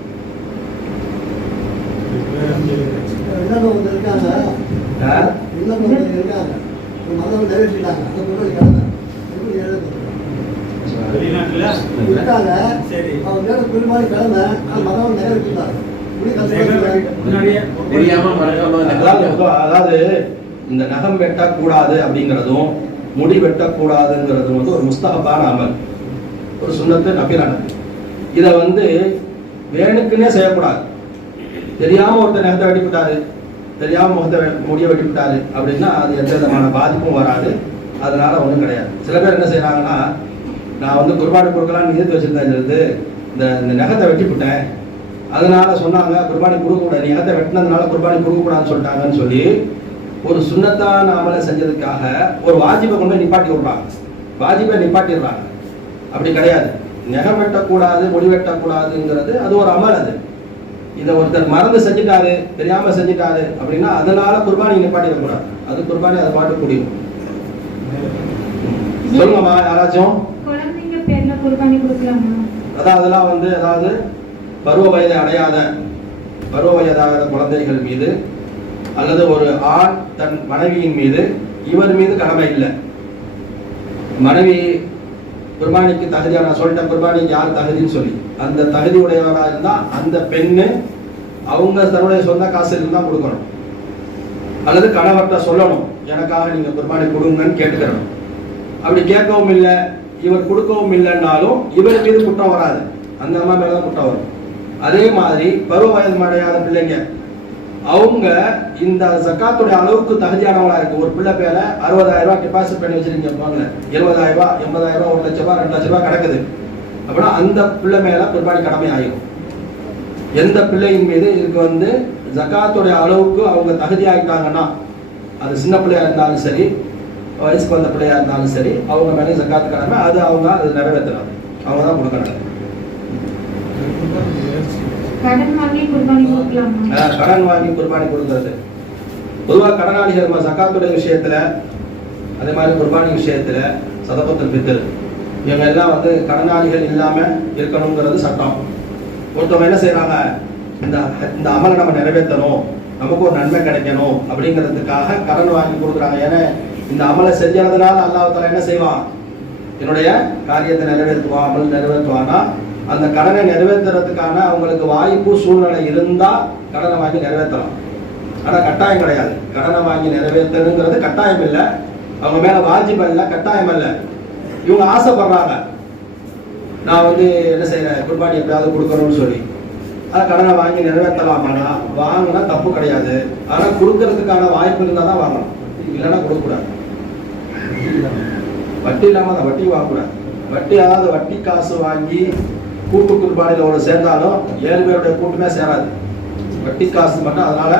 அதாவது இந்த நகம் வெட்டக்கூடாது அப்படிங்கிறதும் முடி வெட்டக்கூடாதுங்கிறதும் ஒரு முஸ்தகப்பான அமல், ஒரு சுன்னத்து நபிலானது. இதை வேணுக்குன்னே செய்யக்கூடாது. தெரியாம ஒருத்தர் நகத்தை வெட்டிவிட்டாரு, தெரியாம முகத்தை முடிய வெட்டிவிட்டாரு அப்படின்னா அது எந்த விதமான பாதிப்பும் வராது, அதனால ஒன்றும் கிடையாது. சில பேர் என்ன செய்யறாங்கன்னா, நான் குர்பானி கொடுக்கலாம்னு நிறுத்தி வச்சிருந்தது, இந்த நகத்தை வெட்டிவிட்டேன், அதனால சொன்னாங்க குர்பானி கொடுக்கக்கூடாது, நீ நகத்தை வெட்டினதுனால குர்பானி கொடுக்கக்கூடாதுன்னு சொல்லிட்டாங்கன்னு சொல்லி ஒரு சுன்னத்தான அமலை செஞ்சதுக்காக ஒரு வாஜிபை கொண்டு போய் நிப்பாட்டி விடுறாங்க, வாஜிபை நிப்பாட்டிடுறாங்க. அப்படி கிடையாது. நகம் வெட்டக்கூடாது, முடி வெட்டக்கூடாதுங்கிறது அது ஒரு அமல். அது இதை ஒருத்தர் மறந்து செஞ்சுட்டாரு, தெரியாம செஞ்சுட்டாரு அப்படின்னா அதனால குர்பானி நிப்பாட்டிடக்கூடாது, அது குர்பானி அது பாட்டு முடியும். சொல்லுங்கம்மா, யாராச்சும் குழந்தைங்க பேர்ல குர்பானி கொடுக்கலாமா? அதான் அதெல்லாம் அதாவது பருவ வயதை அடையாத குழந்தைகள் மீது அல்லது ஒரு ஆண் தன் மனைவியின் மீது இவர் மீது கடமை இல்லை. மனைவி குர்பானிக்கு தகுதியா, நான் சொல்லிட்டேன் குர்பானிக்கு யார் தகுதின்னு சொல்லி, அந்த தகுதி உடையவராக இருந்தா அந்த பெண்ணு அவங்க தன்னுடைய சொந்த காசுல தான் கொடுக்கணும், அல்லது கணவர்கிட்ட சொல்லணும் எனக்காக நீங்க குர்பானி கொடுங்கன்னு கேட்டுக்கிறணும். அப்படி கேட்கவும் இல்லை, இவர் கொடுக்கவும் இல்லைன்னாலும் இவர் மீது குற்றம் வராது, அந்த அம்மா மேலதான் குற்றம் வரும். அதே மாதிரி பருவ வயது அடையாத பிள்ளைங்க அவங்க இந்த ஜக்காத்துடைய அளவுக்கு தகுதியானவங்களா இருக்கு. ஒரு பிள்ளை பேர 60,000 ரூபாய் டெபாசிட் பண்ணி வச்சிருக்கீங்க, 70,000 ரூபாய், 80,000 ரூபாய், 1 லட்சம் ரூபாய், 2 லட்சம் ரூபாய் கிடக்குது அப்படின்னா அந்த பிள்ளை மேல குர்பானி கடமை ஆகும். எந்த பிள்ளையின் மீது இதுக்கு ஜக்காத்துடைய அளவுக்கு அவங்க தகுதி ஆகிட்டாங்கன்னா, அது சின்ன பிள்ளையா இருந்தாலும் சரி, வயசுக்கு வந்த பிள்ளையா இருந்தாலும் சரி, அவங்க மேலே ஜக்காத்து கடமை, அது அவங்க அது நிறைவேற்றுறாங்க, அவங்க தான் கொடுக்கணும். கடன் வாங்கி குர்பானி கொடுக்கலாமா? கடன் வாங்கி குர்பானி கொடுக்கிறது பொதுவாக கடனாளிகள் ஜக்காத்துடைய விஷயத்துல, அதே மாதிரி குர்பானி விஷயத்துல, சதகத்துல் ஃபித்ர் இவங்க எல்லாம் கடனாளிகள் இல்லாம இருக்கணுங்கிறது சட்டம். ஒருத்தவங்க என்ன செய்யறாங்க, இந்த இந்த அமலை நம்ம நிறைவேற்றணும், நமக்கு ஒரு நன்மை கிடைக்கணும் அப்படிங்கிறதுக்காக கடன் வாங்கி கொடுக்குறாங்க. ஏன்னா இந்த அமலை செஞ்சதுனால அல்லாஹ் தஆலா என்ன செய்வான், என்னுடைய காரியத்தை நிறைவேற்றுவான், அமல் நிறைவேற்றுவானா. அந்த கடனை நிறைவேற்றுறதுக்கான அவங்களுக்கு வாய்ப்பு சூழ்நிலை இருந்தா கடனை வாங்கி நிறைவேற்றலாம். ஆனா கட்டாயம் கிடையாது. கடனை வாங்கி நிறைவேற்றணுங்கிறது கட்டாயம் இல்லை, அவங்க மேல வாஜிபம் இல்லை, கட்டாயம் இல்லை. இவங்க ஆசைப்படுறாங்க, நான் வந்து என்ன செய்யறேன், குர்பானி எப்படியாவது கொடுக்கணும்னு சொல்லி. கடனை வாங்கி நிறைவேற்றலாமானா வாங்கினா தப்பு கிடையாது. ஆனா கொடுக்கறதுக்கான வாய்ப்பு இருந்தால் தான் வாங்கணும், இல்லைன்னா கொடுக்கக்கூடாது. வட்டி இல்லாம அந்த வட்டி வாங்கக்கூடாது. வட்டி, அதாவது வட்டி காசு வாங்கி கூட்டு குர்பானியில் ஒரு சேர்ந்தாலும் 7 பேருடைய கூட்டுமே சேராது, வட்டி காசு மட்டும். அதனால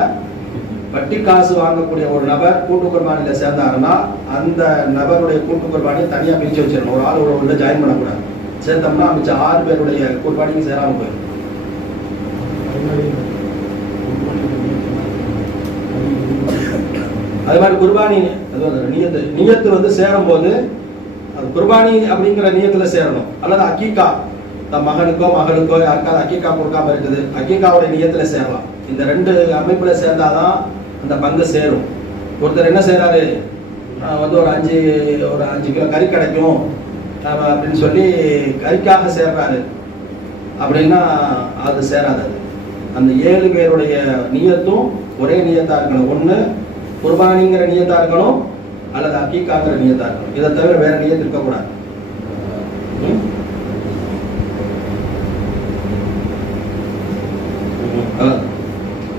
வட்டி காசு வாங்கக்கூடிய ஒரு நபர் கூட்டு குர்பானியில் சேர்ந்தாருன்னா அந்த நபருடைய கூட்டு குர்பானியை தனியாக பிரித்து வச்சிடணும். ஒரு ஆள் உள்ள ஜாயின் பண்ணக்கூடாது. சேர்த்தோம்னா மிச்சம் 6 பேருடைய குர்பானிக்கு சேராமல் போயிடும். அது மாதிரி குர்பானி நியத்து வந்து சேரும் போது அது குர்பானி அப்படிங்கிற நியத்துல சேரணும். அல்லது அக்கீகா, தன் மகனுக்கோ மகளுக்கோ யாருக்காவது அக்கீகா கொடுக்காம இருக்குது, அக்கீகாவுடைய நியத்துல சேரலாம். இந்த 2 அமைப்புல சேர்ந்தாதான் அந்த பங்கு சேரும். ஒருத்தர் என்ன செய்யறாரு, வந்து ஒரு 5 கிலோ கறி கிடைக்கும் அப்படின்னு சொல்லி கறிக்காக சேர்றாரு அப்படின்னா அது சேராது. அந்த 7 பேருடைய நியத்தும் ஒரே நியத்தா இருக்கணும். ஒண்ணு குர்பானிங்கிற நியத்தா இருக்கணும், அல்லது அக்கீகாங்கிற நியத்தா இருக்கணும். இதை தவிர வேற நியத்து இருக்கக்கூடாது.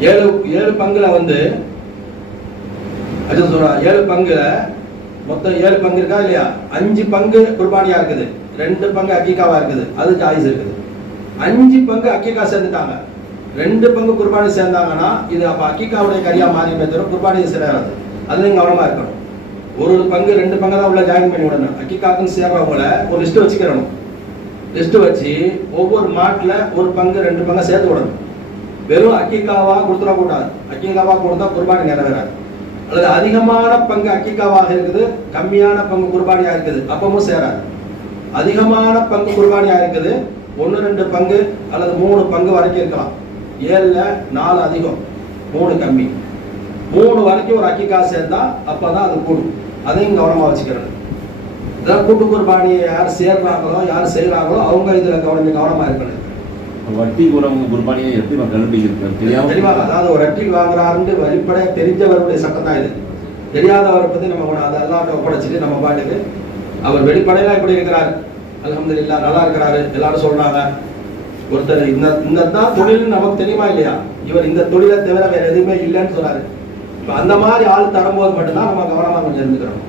ஏழு பங்குல வந்து 7 பங்குல மொத்தம் 7 பங்கு இருக்கா இல்லையா, 5 பங்கு குர்பானியா இருக்குது, 2 பங்கு அக்கீகாவா இருக்குது, அது ஜாயிஸ் இருக்குது. 5 பங்கு அக்கீகா சேர்ந்துட்டாங்க, 2 பங்கு குர்பானி சேர்ந்தாங்கன்னா இது அப்ப அக்கீகாவுடைய கரியா மாறி தவிர குர்பானி சேராது. அதுல நீங்க கவனமா இருக்கணும். ஒரு பங்கு 2 பங்கு தான் உள்ள ஜாயின் பண்ணி விடணும். அக்கீகாக்குன்னு சேர்றவங்கள ஒரு லிஸ்ட் வச்சுக்கிறணும். லிஸ்ட் வச்சு ஒவ்வொரு மாட்டுல 1 பங்கு 2 பங்கை சேர்த்து விடணும். வெறும் அக்கீகாவா கொடுத்துடக்கூடாது. அக்கீகாவா கொடுத்தா குர்பானி நிறைவேறாது. அல்லது அதிகமான பங்கு அக்கீகாவாக இருக்குது, கம்மியான பங்கு குர்பானியா இருக்குது, அப்பவும் சேராது. அதிகமான பங்கு குர்பானியா இருக்குது, 1-2 பங்கு அல்லது 3 பங்கு வரைக்கும் இருக்கலாம். 7ல 4 அதிகம், 3 கம்மி. 3 வரைக்கும் ஒரு அக்கீகா சேர்ந்தா அப்பதான் அது கூடும். அதையும் கவனமா வச்சுக்கிறது. இதான் கூட்டு குர்பானியை யார் சேர்றாங்களோ யார் செய்யறாங்களோ அவங்க இதுல கவனமா இருக்கணும். வட்டி குர்பானியை எப்படி கண்டுபிடிக்கிறது தெரியுமா? அதாவது ஒரு வட்டி வாங்குறாருன்னு வெளிப்படைய தெரிஞ்சவருடைய சட்டம் தான் இது. தெரியாதவரை பத்தி நம்ம அதெல்லாம் ஒப்படைச்சிட்டு நம்ம பாட்டுக்கு அவர் வெளிப்படையெல்லாம் இப்படி இருக்கிறாரு, அல்ஹம்துலில்லாஹ் நல்லா இருக்கிறாரு எல்லாரும் சொல்றாங்க. ஒருத்தர் இந்த தான் தொழில் நமக்கு தெரியுமா இல்லையா, இவர் இந்த தொழிலை தவிர வேற எதுவுமே இல்லைன்னு சொல்றாரு. இப்ப அந்த மாதிரி ஆள் தரும்போது மட்டும்தான் நம்ம கவனமா கொஞ்சம் இருந்துக்கிறோம்.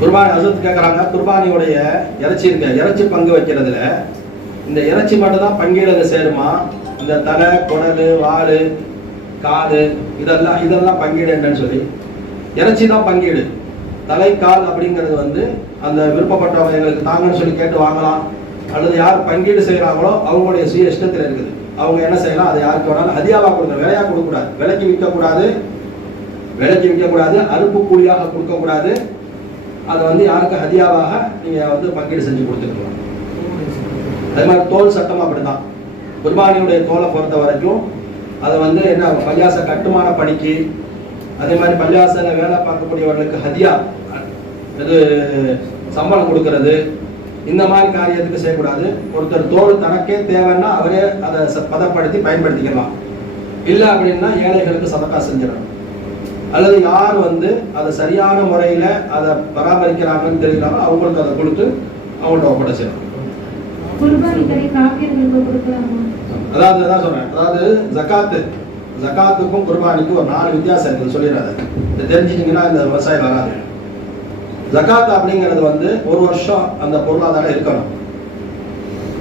குர்பானி ஹசரத் கேட்கறாங்க, குர்பானியுடைய இறைச்சி இருக்க இறைச்சி பங்கு வைக்கிறதுல இந்த இறைச்சி மட்டும் தான் பங்கீடுல சேருமா, இந்த தலை குடல் வால் காது இதெல்லாம் பங்கீடு என்னன்னு சொல்லி, இறைச்சி தான் பங்கீடு. தலை கால் அப்படிங்கிறது வந்து அந்த விருப்பப்பட்டவங்க எங்களுக்கு தாங்கன்னு சொல்லி கேட்டு வாங்கலாம், அல்லது யார் பங்கீடு செய்யறாங்களோ அவங்களுடைய சுய இஷ்டத்தில் இருக்குது. அவங்க என்ன செய்யலாம், அதை யாருக்கு வேணாலும் ஹதியாவா கொடுக்கணும், விலையா கொடுக்கக்கூடாது, விலைக்கு விற்கக்கூடாது, அறுப்பு கூலியாக கொடுக்கக்கூடாது. அதை வந்து யாருக்கு ஹதியாவாக நீங்க வந்து பங்கீடு செஞ்சு கொடுத்துக்கலாம். அதே மாதிரி தோல் சட்டம் அப்படிதான். குர்பானியுடைய தோலை பொறுத்த வரைக்கும் அதை வந்து என்ன பள்ளியாச கட்டுமான பணிக்கு, அதே மாதிரி பள்ளியாசல வேலை பார்க்கக்கூடியவர்களுக்கு ஹதியா இது சம்பளம் கொடுக்கறது, இந்த மாதிரி காரியத்துக்கு செய்யக்கூடாது. ஒருத்தர் தோல் தனக்கே தேவைன்னா அவரே அதை பதப்படுத்தி பயன்படுத்திக்கலாம். இல்லை அப்படின்னா ஏழைகளுக்கு சதக்கா செஞ்சிடணும். அல்லது யார் வந்து அதை சரியான முறையில அதை பராமரிக்கிறாங்கன்னு தெரியுறாங்களோ அவங்களுக்கு அதை கொடுத்து அவங்கள்ட்ட ஒப்படைச்சிடணும். அதாவது அதான் சொல்றேன், அதாவது ஜகாத்துக்கும் குர்பானிக்கும் ஒரு 4 வித்தியாசம் இருக்குது சொல்லிடுறாரு. இதை தெரிஞ்சுட்டீங்கன்னா இந்த விவசாயம் வராது. ஜகாத் அப்படிங்கிறது வந்து ஒரு வருஷம் அந்த பொருளாதாரம் இருக்கணும்.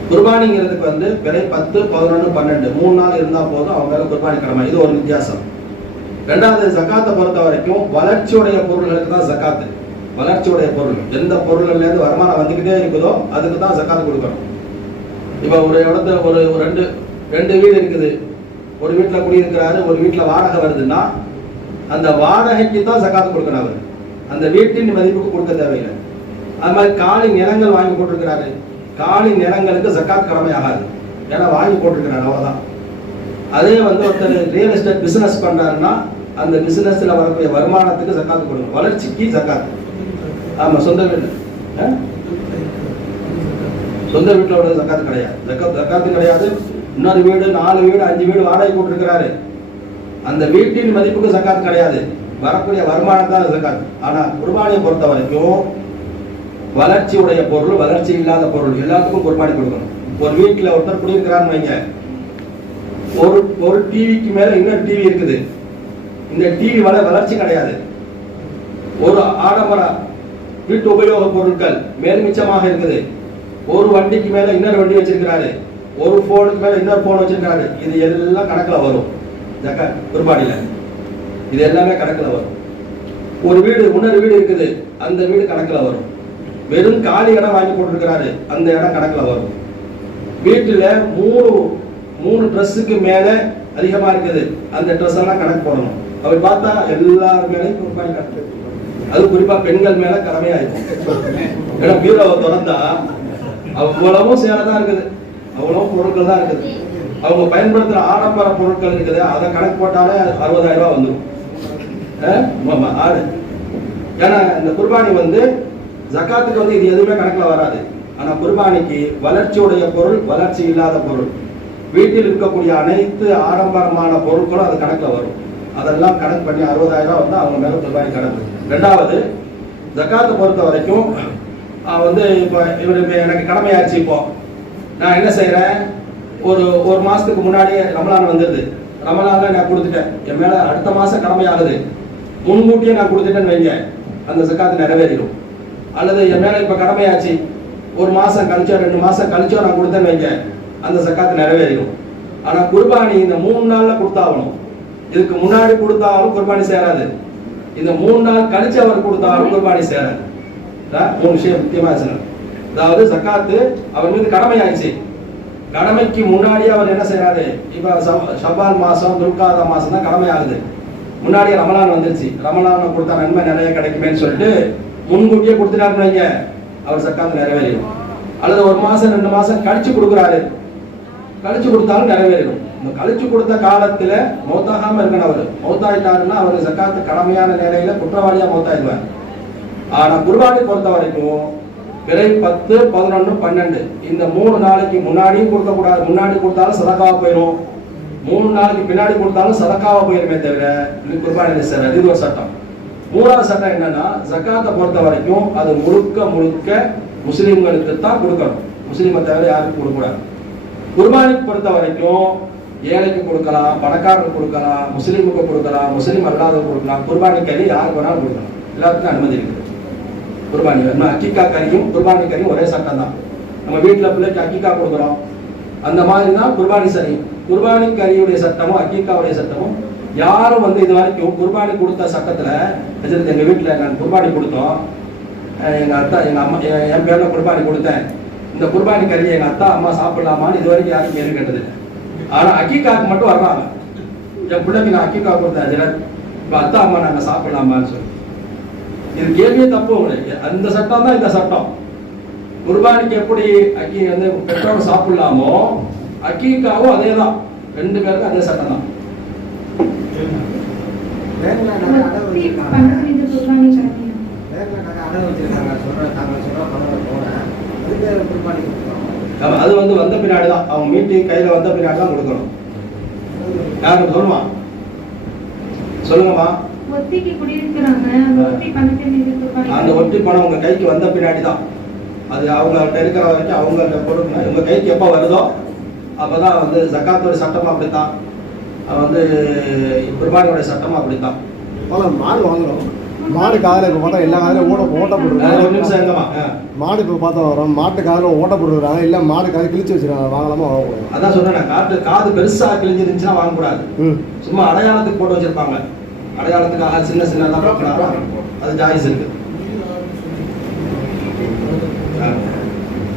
குர்பானிங்கிறதுக்கு வந்து பிறை 10, 11, 12 3 நாள் இருந்தா போதும் அவங்க மேல குர்பானி கடமை. இது ஒரு வித்தியாசம். ரெண்டாவது, ஜகாத்தை பொறுத்த வரைக்கும் வளர்ச்சியுடைய பொருள்களுக்கு தான் ஜகாத்து. வளர்ச்சியுடைய பொருள் எந்த பொருள்ல இருந்து வருமானம் வந்துகிட்டே இருக்குதோ அதுக்கு தான் ஜகாத் கொடுக்கணும். இப்ப ஒரு இடத்துல ஒரு ரெண்டு வீடு இருக்குது, ஒரு வீட்டுல குடியிருக்கிறாரு, ஒரு வீட்டுல வாடகை வருதுன்னா அந்த வாடகைக்கு தான் ஜகாத் கொடுக்கணும் அவர், அந்த வீட்டின் மதிப்புக்கு கொடுக்க தேவையில்லை. அது மாதிரி காலி நிலங்கள் வாங்கி போட்டிருக்கிறாரு, காலி நிலங்களுக்கு ஜகாத் கடமை ஆகாது, ஏன்னா வாங்கி போட்டிருக்கிறாரு அவ்வளவுதான். அதே வந்து ஒருத்தர் ரியல் எஸ்டேட் பிசினஸ் பண்றாருன்னா அந்த பிசினஸ்ல வரக்கூடிய வருமானத்துக்கு ஜகாத் கொடுக்கணும், வளர்ச்சிக்கு ஜகாத். ஆமா, சொந்த வீடு சொந்த வீட்டில் உள்ள ஜகாத் கிடையாது, ஜகாத்து கிடையாது. இன்னொரு வீடு 4 வீடு 5 வீடு வாடகை போட்டிருக்கிறாரு, அந்த வீட்டின் மதிப்புக்கு ஜகாத் கிடையாது, வரக்கூடிய வருமானத்தான் ஜகாத். ஆனா குர்பானியை பொறுத்த வரைக்கும் வளர்ச்சி உடைய பொருள், வளர்ச்சி இல்லாத பொருள் எல்லாத்துக்கும் குர்பானி கொடுக்கணும். ஒரு வீட்டுல ஒருத்தர் குடியிருக்கிறான்னு வைங்க, ஒரு டிவிக்கு மேல இன்னொரு டிவி இருக்குது, இந்த டிவி வளர்ச்சி கிடையாது. ஒரு ஆடம்பர வீட்டு உபயோக பொருட்கள் மேல்மிச்சமாக இருக்குது, ஒரு வண்டிக்கு மேல இன்னொரு வண்டி வச்சிருக்கிறாரு, ஒரு போனுக்கு மேல இன்னொரு போன் வச்சிருக்காரு, இது எல்லாம் கணக்குல வரும் ஜகாத் குர்பானில, இது எல்லாமே கணக்குல வரும். ஒரு வீடு இன்னொரு வீடு இருக்குது, அந்த வீடு கணக்குல வரும். வெறும் காலி இடம் வாங்கி போட்டிருக்கிறாரு, அந்த இடம் கணக்குல வரும். வீட்டுல 3 ட்ரெஸ்ஸுக்கு மேல அதிகமா இருக்குது, அந்த ட்ரெஸ் எல்லாம் கணக்கு போடணும். அப்படி பார்த்தா எல்லாரும் மேலேயும் குர்பானி கணக்கு, அது குறிப்பா பெண்கள் மேல கடமையாயிருக்கும். ஏன்னா பீரோவை திறந்தா அவ்வளவும் சேலதான் இருக்குது, அவ்வளவு பொருட்கள் தான் இருக்குது. அவங்க பயன்படுத்துற ஆடம்பர பொருட்கள் இருக்குது, அதை கணக்கு போட்டாலே 60,000 ரூபாய் வந்துடும். ஆடு. ஏன்னா இந்த குர்பானி வந்து ஜகாத்துக்கு வந்து இது எதுவுமே கணக்குல வராது. ஆனா குர்பானிக்கு வளர்ச்சியுடைய பொருள், வளர்ச்சி இல்லாத பொருள், வீட்டில் இருக்கக்கூடிய அனைத்து ஆடம்பரமான பொருட்களும் அது கணக்குல வரும். அதெல்லாம் கணக்கு பண்ணி 60,000 ரூபாய் வந்து அவங்க மேல குர்பானி கணக்கு. ரெண்டாவது, ஜகாத்தை பொறுத்த வரைக்கும் வந்து இப்போ இவருக்கு எனக்கு கடமையாச்சு. இப்போ நான் என்ன செய்யறேன், ஒரு மாசத்துக்கு முன்னாடியே ரமலான் வந்துடுது, ரமலான்ல நான் கொடுத்துட்டேன், என் மேல அடுத்த மாசம் கடமை ஆகுது, முன்கூட்டியே நான் கொடுத்துட்டேன்னு வைங்க, அந்த ஜகாத்து நிறைவேறிடும். அல்லது என் மேல இப்ப கடமையாச்சு, ஒரு மாசம் கழிச்சோ 2 மாசம் கழிச்சோ நான் கொடுத்தேன்னு வைங்க, அந்த ஜகாத்து நிறைவேறிடும். ஆனா குர்பானி இந்த 3 நாள்ல கொடுத்தாகணும். இதுக்கு முன்னாடி கொடுத்தாலும் குர்பானி சேராது, இந்த 3 நாள் கழிச்சு அவர் கொடுத்தாலும் குர்பானி சேராது. 3 விஷயம் முக்கியமா சொன்னார். அதாவது ஜகாத்து அவர் மீது கடமை ஆயிடுச்சு, கடமைக்கு முன்னாடியே அவர் என்ன செய்யறாரு, இப்ப ஷவ்வால் மாசம் துல்காதா மாசம் தான் கடமை ஆகுது, முன்னாடியே ரமலான் வந்துருச்சு, ரமலான் கொடுத்தா நன்மை நிறைய கிடைக்குமேன்னு சொல்லிட்டு முன்கூட்டியே கொடுத்துட்டாருன்னு வைங்க, அவர் ஜகாத்து நிறைவேறிடும். அல்லது 1 மாசம் 2 மாசம் கழிச்சு கொடுக்குறாரு, கழிச்சு கொடுத்தாலும் நிறைவேறிடும். இந்த கழிச்சு கொடுத்த காலத்துல மௌத்தாகாம இருக்கணும். அவர் மௌத்தாயிட்டாருன்னா அவர் ஜகாத்து கடமையான நிலையில குற்றவாளியா மௌத்தாயிடுவார். ஆனா குர்பானி பொறுத்த வரைக்கும் பிறை 10, 11, 12 இந்த 3 நாளைக்கு முன்னாடியும் கொடுக்க கூடாது, முன்னாடி கொடுத்தாலும் சதக்காவா போயிடும், 3 நாளைக்கு பின்னாடி கொடுத்தாலும் சதக்காவா போயிருமே தவிர இது குர்பானி சேராது. இது ஒரு சட்டம். 3வது சட்டம் என்னன்னா, ஜகாத்தை பொறுத்த வரைக்கும் அது முழுக்க முஸ்லிம்களுக்கு தான் கொடுக்கணும், முஸ்லிமை தவிர யாருக்கும் கொடுக்கூடாது. குர்பானி பொறுத்த வரைக்கும் ஏழைக்கு கொடுக்கலாம், பணக்காரருக்கு கொடுக்கலாம், முஸ்லீமுக்கு கொடுக்கலாம், முஸ்லீம் அல்லாதவங்க கொடுக்கலாம். குர்பானி கறி யாருக்கு வேணாலும் கொடுக்கலாம், எல்லாத்துக்கும் அனுமதி இருக்குது. குர்பானி அக்கீக்கா கறியும் குர்பானி கறியும் ஒரே சட்டம் தான். நம்ம வீட்டில் பிள்ளைக்கு அக்கீக்கா கொடுக்குறோம், அந்த மாதிரி தான் குர்பானி சரி. குர்பானி கறியுடைய சட்டமும் அக்கீக்காவுடைய சட்டமும் யாரும் வந்து இது வரைக்கும் குர்பானி கொடுத்த சட்டத்துல எங்க வீட்டில் நான் குர்பானி கொடுத்தோம், எங்க அத்தா எங்க அம்மா என் பேர்ல குர்பானி கொடுத்தேன், இந்த குர்பானி கறியை எங்க அத்தா அம்மா சாப்பிடலாமான்னு இது வரைக்கும் யாரும் கேள்வி கேட்டது. ஆனா அக்கீக்காக்கு மட்டும் வர்றாங்க, என் பிள்ளைக்கு நான் அக்கீக்கா கொடுத்தேன், இப்ப அத்தா அம்மா நாங்க சாப்பிடலாமான்னு சொல்லி. இது கேள்வியே தப்பு உங்களுக்கு. அந்த சட்டம் தான் இந்த சட்டம். குர்பானிக்கு எப்படி வந்து பெற்றோர் சாப்பிடலாமோ அக்கீக்காவும் அதே தான், 2 பேருக்கும் அதே சட்டம் தான். அது வந்து வந்த பின்னாடி தான், அவங்க மீட்டி கையில வந்த பின்னாடி தான் கொடுக்கணும். யாருக்கு சொல்லுமா, சொல்லுங்கம்மா. அந்த ஒட்டி பணம் உங்க கைக்கு வந்த பின்னாடி தான், அது அவங்கள்ட்ட இருக்கிற வரைக்கும் அவங்கள்ட்ட பொருள் உங்க கைக்கு எப்போ வருதோ அப்பதான் வந்து ஜகாத்தோட சட்டமும் அப்படித்தான், வந்து குர்பானியோட சட்டமும் அப்படித்தான். மாடு வாங்குறோம், மாடு காதில் இப்போ பார்த்தா எல்லா காதிலும் ஓட்ட போட்டுருக்காங்க. ஒரு நிமிஷம் எங்கம்மா, மாடு இப்போ பார்த்தா வரோம், மாட்டு காதில் ஓட்ட போட்டுருக்காங்க, இல்லை மாடு காது கிழிச்சு வச்சிருக்காங்க, வாங்கலாமா வாங்கக்கூடாது? அதான் சொன்னேன், காது பெருசா கிழிஞ்சிருந்துச்சுன்னா வாங்கக்கூடாது. சும்மா அடையாளத்துக்கு போட்டு வச்சிருப்பாங்க, அடையாளத்துக்காக சின்ன சின்னதான் பார்க்கலாம், அது ஜாயிஸ் இருக்கு.